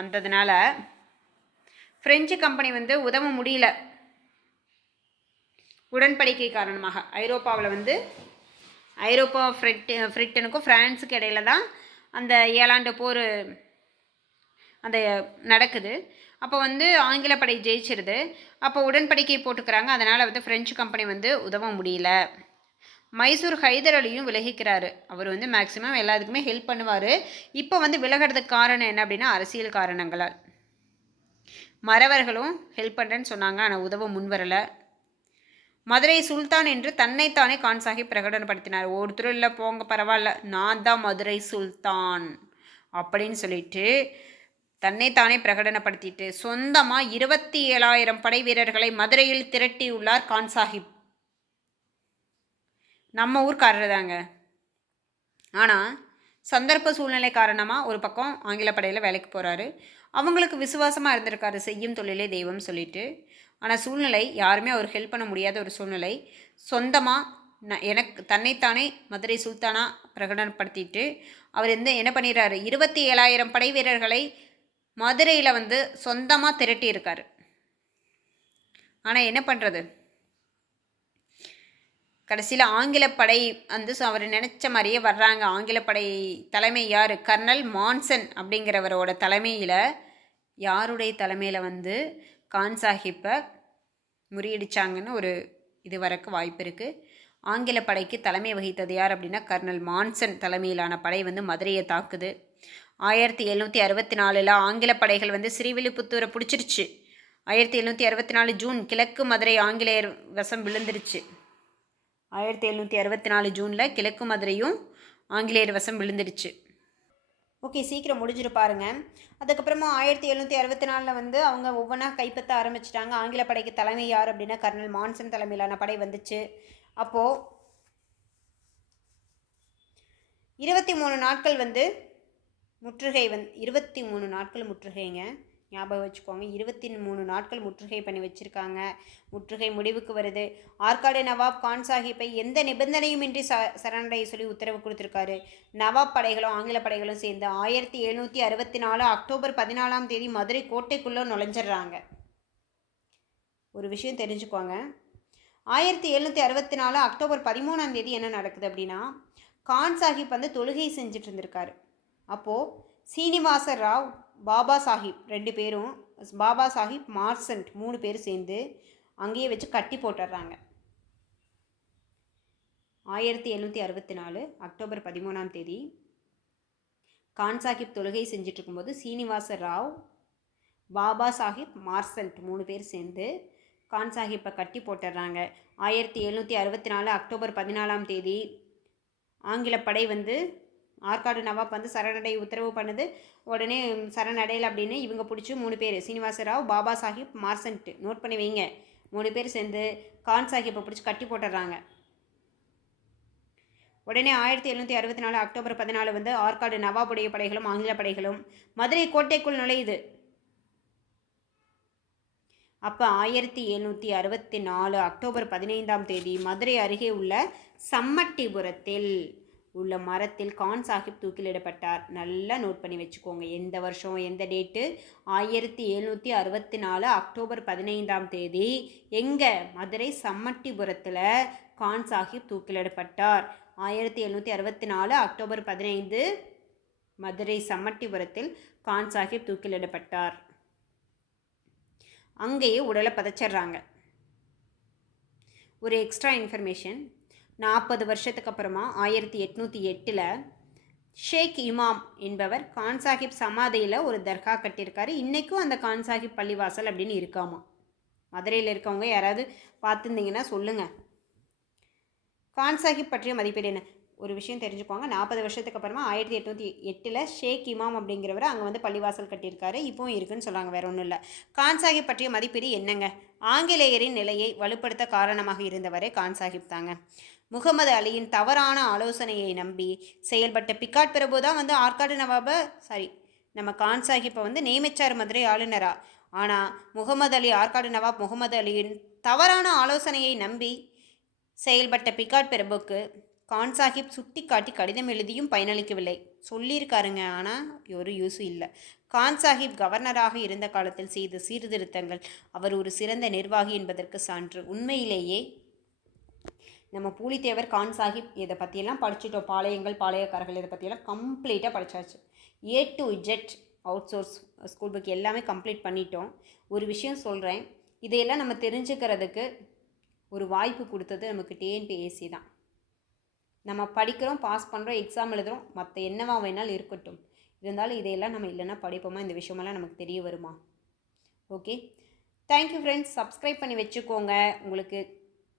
வந்ததுனால பிரெஞ்சு கம்பெனி வந்து உதவ முடியல. உடன்படிக்கை காரணமாக ஐரோப்பாவில் வந்து ஐரோப்பா பிரிட்டனுக்கும் ஃப்ரான்ஸுக்கு இடையில தான் அந்த 7 ஆண்டு போர் அந்த நடக்குது. அப்போ வந்து ஆங்கில படை ஜெயிச்சிருது. அப்போ உடன்படிக்கை போட்டுக்கிறாங்க. அதனால் வந்து பிரெஞ்சு கம்பெனி வந்து உதவ முடியல. மைசூர் ஹைதர் அலியும் விலகிக்கிறாரு. அவர் வந்து மேக்சிமம் எல்லாத்துக்குமே ஹெல்ப் பண்ணுவார். இப்போ வந்து விலகிறதுக்கு காரணம் என்ன அப்படின்னா அரசியல் காரணங்களால். மறவர்களும் ஹெல்ப் பண்ணுறேன்னு சொன்னாங்க, ஆனால் உதவ முன்வரலை. மதுரை சுல்தான் என்று தன்னைத்தானே கான் சாஹிப் பிரகடனப்படுத்தினார். ஒருத்தரும் இல்லை, போங்க பரவாயில்ல, நான் தான் மதுரை சுல்தான் அப்படின்னு சொல்லிட்டு தன்னைத்தானே பிரகடனப்படுத்திட்டு சொந்தமாக 27,000 படை வீரர்களை மதுரையில் திரட்டியுள்ளார் கான் சாஹிப். நம்ம ஊர்க்காரர் தாங்க. ஆனால் சந்தர்ப்ப சூழ்நிலை காரணமாக ஒரு பக்கம் ஆங்கில படையில் வேலைக்கு போகிறாரு. அவங்களுக்கு விசுவாசமாக இருந்திருக்காரு, செய்யும் தொழிலே தெய்வம் சொல்லிட்டு. ஆனால் சூழ்நிலை யாருமே அவர் ஹெல்ப் பண்ண முடியாத ஒரு சூழ்நிலை. சொந்தமாக எனக்கு தன்னைத்தானே மதுரை சுல்தானாக பிரகடனப்படுத்திட்டு அவர் என்ன பண்ணிடுறாரு, 27,000 படை வீரர்களை மதுரையில் வந்து சொந்தமாக திரட்டி இருக்கார். ஆனால் என்ன பண்ணுறது, கடைசியில் ஆங்கிலப்படை வந்து அவர் நினச்ச மாதிரியே வர்றாங்க. ஆங்கிலப்படை தலைமை யார்? கர்னல் மான்சன் அப்படிங்கிறவரோட தலைமையில், யாருடைய தலைமையில் வந்து கான் சாஹிப்பை முறியடிச்சாங்கன்னு ஒரு இது வரக்கு வாய்ப்பு இருக்குது. ஆங்கில படைக்கு தலைமை வகித்தது யார் அப்படின்னா கர்னல் மான்சன் தலைமையிலான படை வந்து மதுரையை தாக்குது. 1764 ஆங்கில படைகள் வந்து ஸ்ரீவில்லிபுத்தூரை பிடிச்சிருச்சு. 1764 ஜூன் கிழக்கு மதுரை ஆங்கிலேயர் வசம் விழுந்துருச்சு. 1764 ஜூனில் கிழக்கு மதுரையும் ஆங்கிலேயர் வசம் விழுந்துடுச்சு. ஓகே, சீக்கிரம் முடிஞ்சிரு பாருங்க. அதுக்கப்புறமா 1764 வந்து அவங்க ஒவ்வொன்றா கைப்பற்ற ஆரம்பிச்சிட்டாங்க. ஆங்கில படைக்கு தலைமை யார் அப்படின்னா கர்னல் மான்சன் தலைமையிலான படை வந்துச்சு. அப்போது 23 நாட்கள் வந்து முற்றுகை 23 நாட்கள் முற்றுகைங்க, ஞாபகம் வச்சுக்கோங்க. 23 நாட்கள் முற்றுகை பண்ணி வச்சுருக்காங்க. முற்றுகை முடிவுக்கு வருது. ஆற்காடு நவாப் கான் சாஹிப்பை எந்த நிபந்தனையுமின்றி சரணடைய சொல்லி உத்தரவு கொடுத்துருக்காரு. நவாப் படைகளும் ஆங்கில படைகளும் சேர்ந்து 1764 அக்டோபர் 14 மதுரை கோட்டைக்குள்ளே நுழைஞ்சிட்றாங்க. ஒரு விஷயம் தெரிஞ்சுக்கோங்க, 1764 அக்டோபர் 13 என்ன நடக்குது அப்படின்னா கான் சாஹிப் வந்து தொழுகை செஞ்சுட்டு இருந்திருக்காரு. அப்போது சீனிவாச ராவ், பாபா சாஹிப் 2 பேரும், பாபா சாஹிப், மார்சன்ட் 3 பேர் சேர்ந்து அங்கேயே வச்சு கட்டி போட்டுடுறாங்க. 1764 அக்டோபர் 13 கான் சாஹிப் தொழுகை செஞ்சுட்டு இருக்கும்போது சீனிவாச ராவ், பாபா சாஹிப், மார்சன்ட் 3 பேர் சேர்ந்து கான் சாஹிப்பை கட்டி போட்டுடுறாங்க. 1764 அக்டோபர் 14 ஆங்கில படை வந்து ஆற்காடு நவாப் வந்து சரணடைய உத்தரவு பண்ணுது. உடனே சரணடையல் அப்படின்னு இவங்க பிடிச்சி 3 பேர், சீனிவாசராவ், பாபா சாஹிப், மார்சன்ட், நோட் பண்ணி வைங்க, 3 பேர் சேர்ந்து கான் சாஹிப்பை பிடிச்சி கட்டி போட்டுடுறாங்க. உடனே 1764 அக்டோபர் 14 வந்து ஆற்காடு நவாபுடைய படைகளும் ஆங்கில படைகளும் மதுரை கோட்டைக்குள் நுழையுது. அப்போ 1764 அக்டோபர் 15ஆம் தேதி மதுரை அருகே உள்ள சம்மட்டிபுரத்தில் உள்ள மரத்தில் கான் சாஹிப் தூக்கிலிடப்பட்டார். நல்லா நோட் பண்ணி வச்சுக்கோங்க, எந்த வருஷம் எந்த டேட்டு. 1764 அக்டோபர் 15ஆம் தேதி எங்கே? மதுரை சம்மட்டிபுரத்தில் கான் சாஹிப் தூக்கிலிடப்பட்டார். 1764 அக்டோபர் 15 மதுரை சம்மட்டிபுரத்தில் கான் சாஹிப் தூக்கிலிடப்பட்டார். அங்கேயே உடலை பதைச்சிட்றாங்க. ஒரு எக்ஸ்ட்ரா இன்ஃபர்மேஷன், 40 வருஷத்துக்கு அப்புறமா 1808 ஷேக் இமாம் என்பவர் கான் சாஹிப் சமாதியில் ஒரு தர்கா கட்டியிருக்காரு. இன்றைக்கும் அந்த கான் சாஹிப் பள்ளிவாசல் அப்படின்னு இருக்காமா. மதுரையில் இருக்கவங்க யாராவது பார்த்துருந்தீங்கன்னா சொல்லுங்கள். கான் சாஹிப் பற்றிய மதிப்பீடு என்ன? ஒரு விஷயம் தெரிஞ்சுக்கோங்க, 40 வருஷத்துக்கு அப்புறமா 1808 ஷேக் இமாம் அப்படிங்கிறவர் அங்கே வந்து பள்ளிவாசல் கட்டியிருக்காரு. இப்போவும் இருக்குன்னு சொல்கிறாங்க, வேற ஒன்றும் இல்லை. கான் சாஹிப் பற்றிய மதிப்பீடு என்னங்க? ஆங்கிலேயரின் நிலையை வலுப்படுத்த காரணமாக இருந்தவரே கான் சாஹிப் தாங்க. முகமது அலியின் தவறான ஆலோசனையை நம்பி செயல்பட்ட பிகாட் பிரபு தான் வந்து ஆற்காடு நவாபை நம்ம கான் சாஹிப்பை வந்து நியமிச்சார் மதுரை ஆளுநரா. ஆனால் முகமது அலி, ஆற்காடு நவாப் முகமது அலியின் தவறான ஆலோசனையை நம்பி செயல்பட்ட பிகாட் பிரபுக்கு கான் சாஹிப் சுட்டி காட்டி கடிதம் எழுதியும் பயனளிக்கவில்லை. சொல்லியிருக்காருங்க, ஆனால் ஒரு யூஸும் இல்லை. கான் சாஹிப் கவர்னராக இருந்த காலத்தில் செய்த சீர்திருத்தங்கள் அவர் ஒரு சிறந்த நிர்வாகி என்பதற்கு சான்று. உண்மையிலேயே நம்ம பூலித்தேவர் கான் சாஹிப் இதை பற்றியெல்லாம் படிச்சுட்டோம். பாளையங்கள், பாளையக்காரர்கள் இதை பற்றியெல்லாம் கம்ப்ளீட்டாக படித்தாச்சு. A to Z out source school book எல்லாமே கம்ப்ளீட் பண்ணிட்டோம். ஒரு விஷயம் சொல்கிறேன், இதையெல்லாம் நம்ம தெரிஞ்சுக்கிறதுக்கு ஒரு வாய்ப்பு கொடுத்தது நமக்கு டிஎன்பிஎஸ்சி தான். நம்ம படிக்கிறோம், பாஸ் பண்ணுறோம், எக்ஸாம் எழுதுகிறோம், மற்ற என்னவா வேணாலும் இருக்கட்டும். இருந்தாலும் இதையெல்லாம் நம்ம இல்லைன்னா படிப்போமா? இந்த விஷயமெல்லாம் நமக்கு தெரிய வருமா? Okay, thank you friends. சப்ஸ்கிரைப் பண்ணி வச்சுக்கோங்க. உங்களுக்கு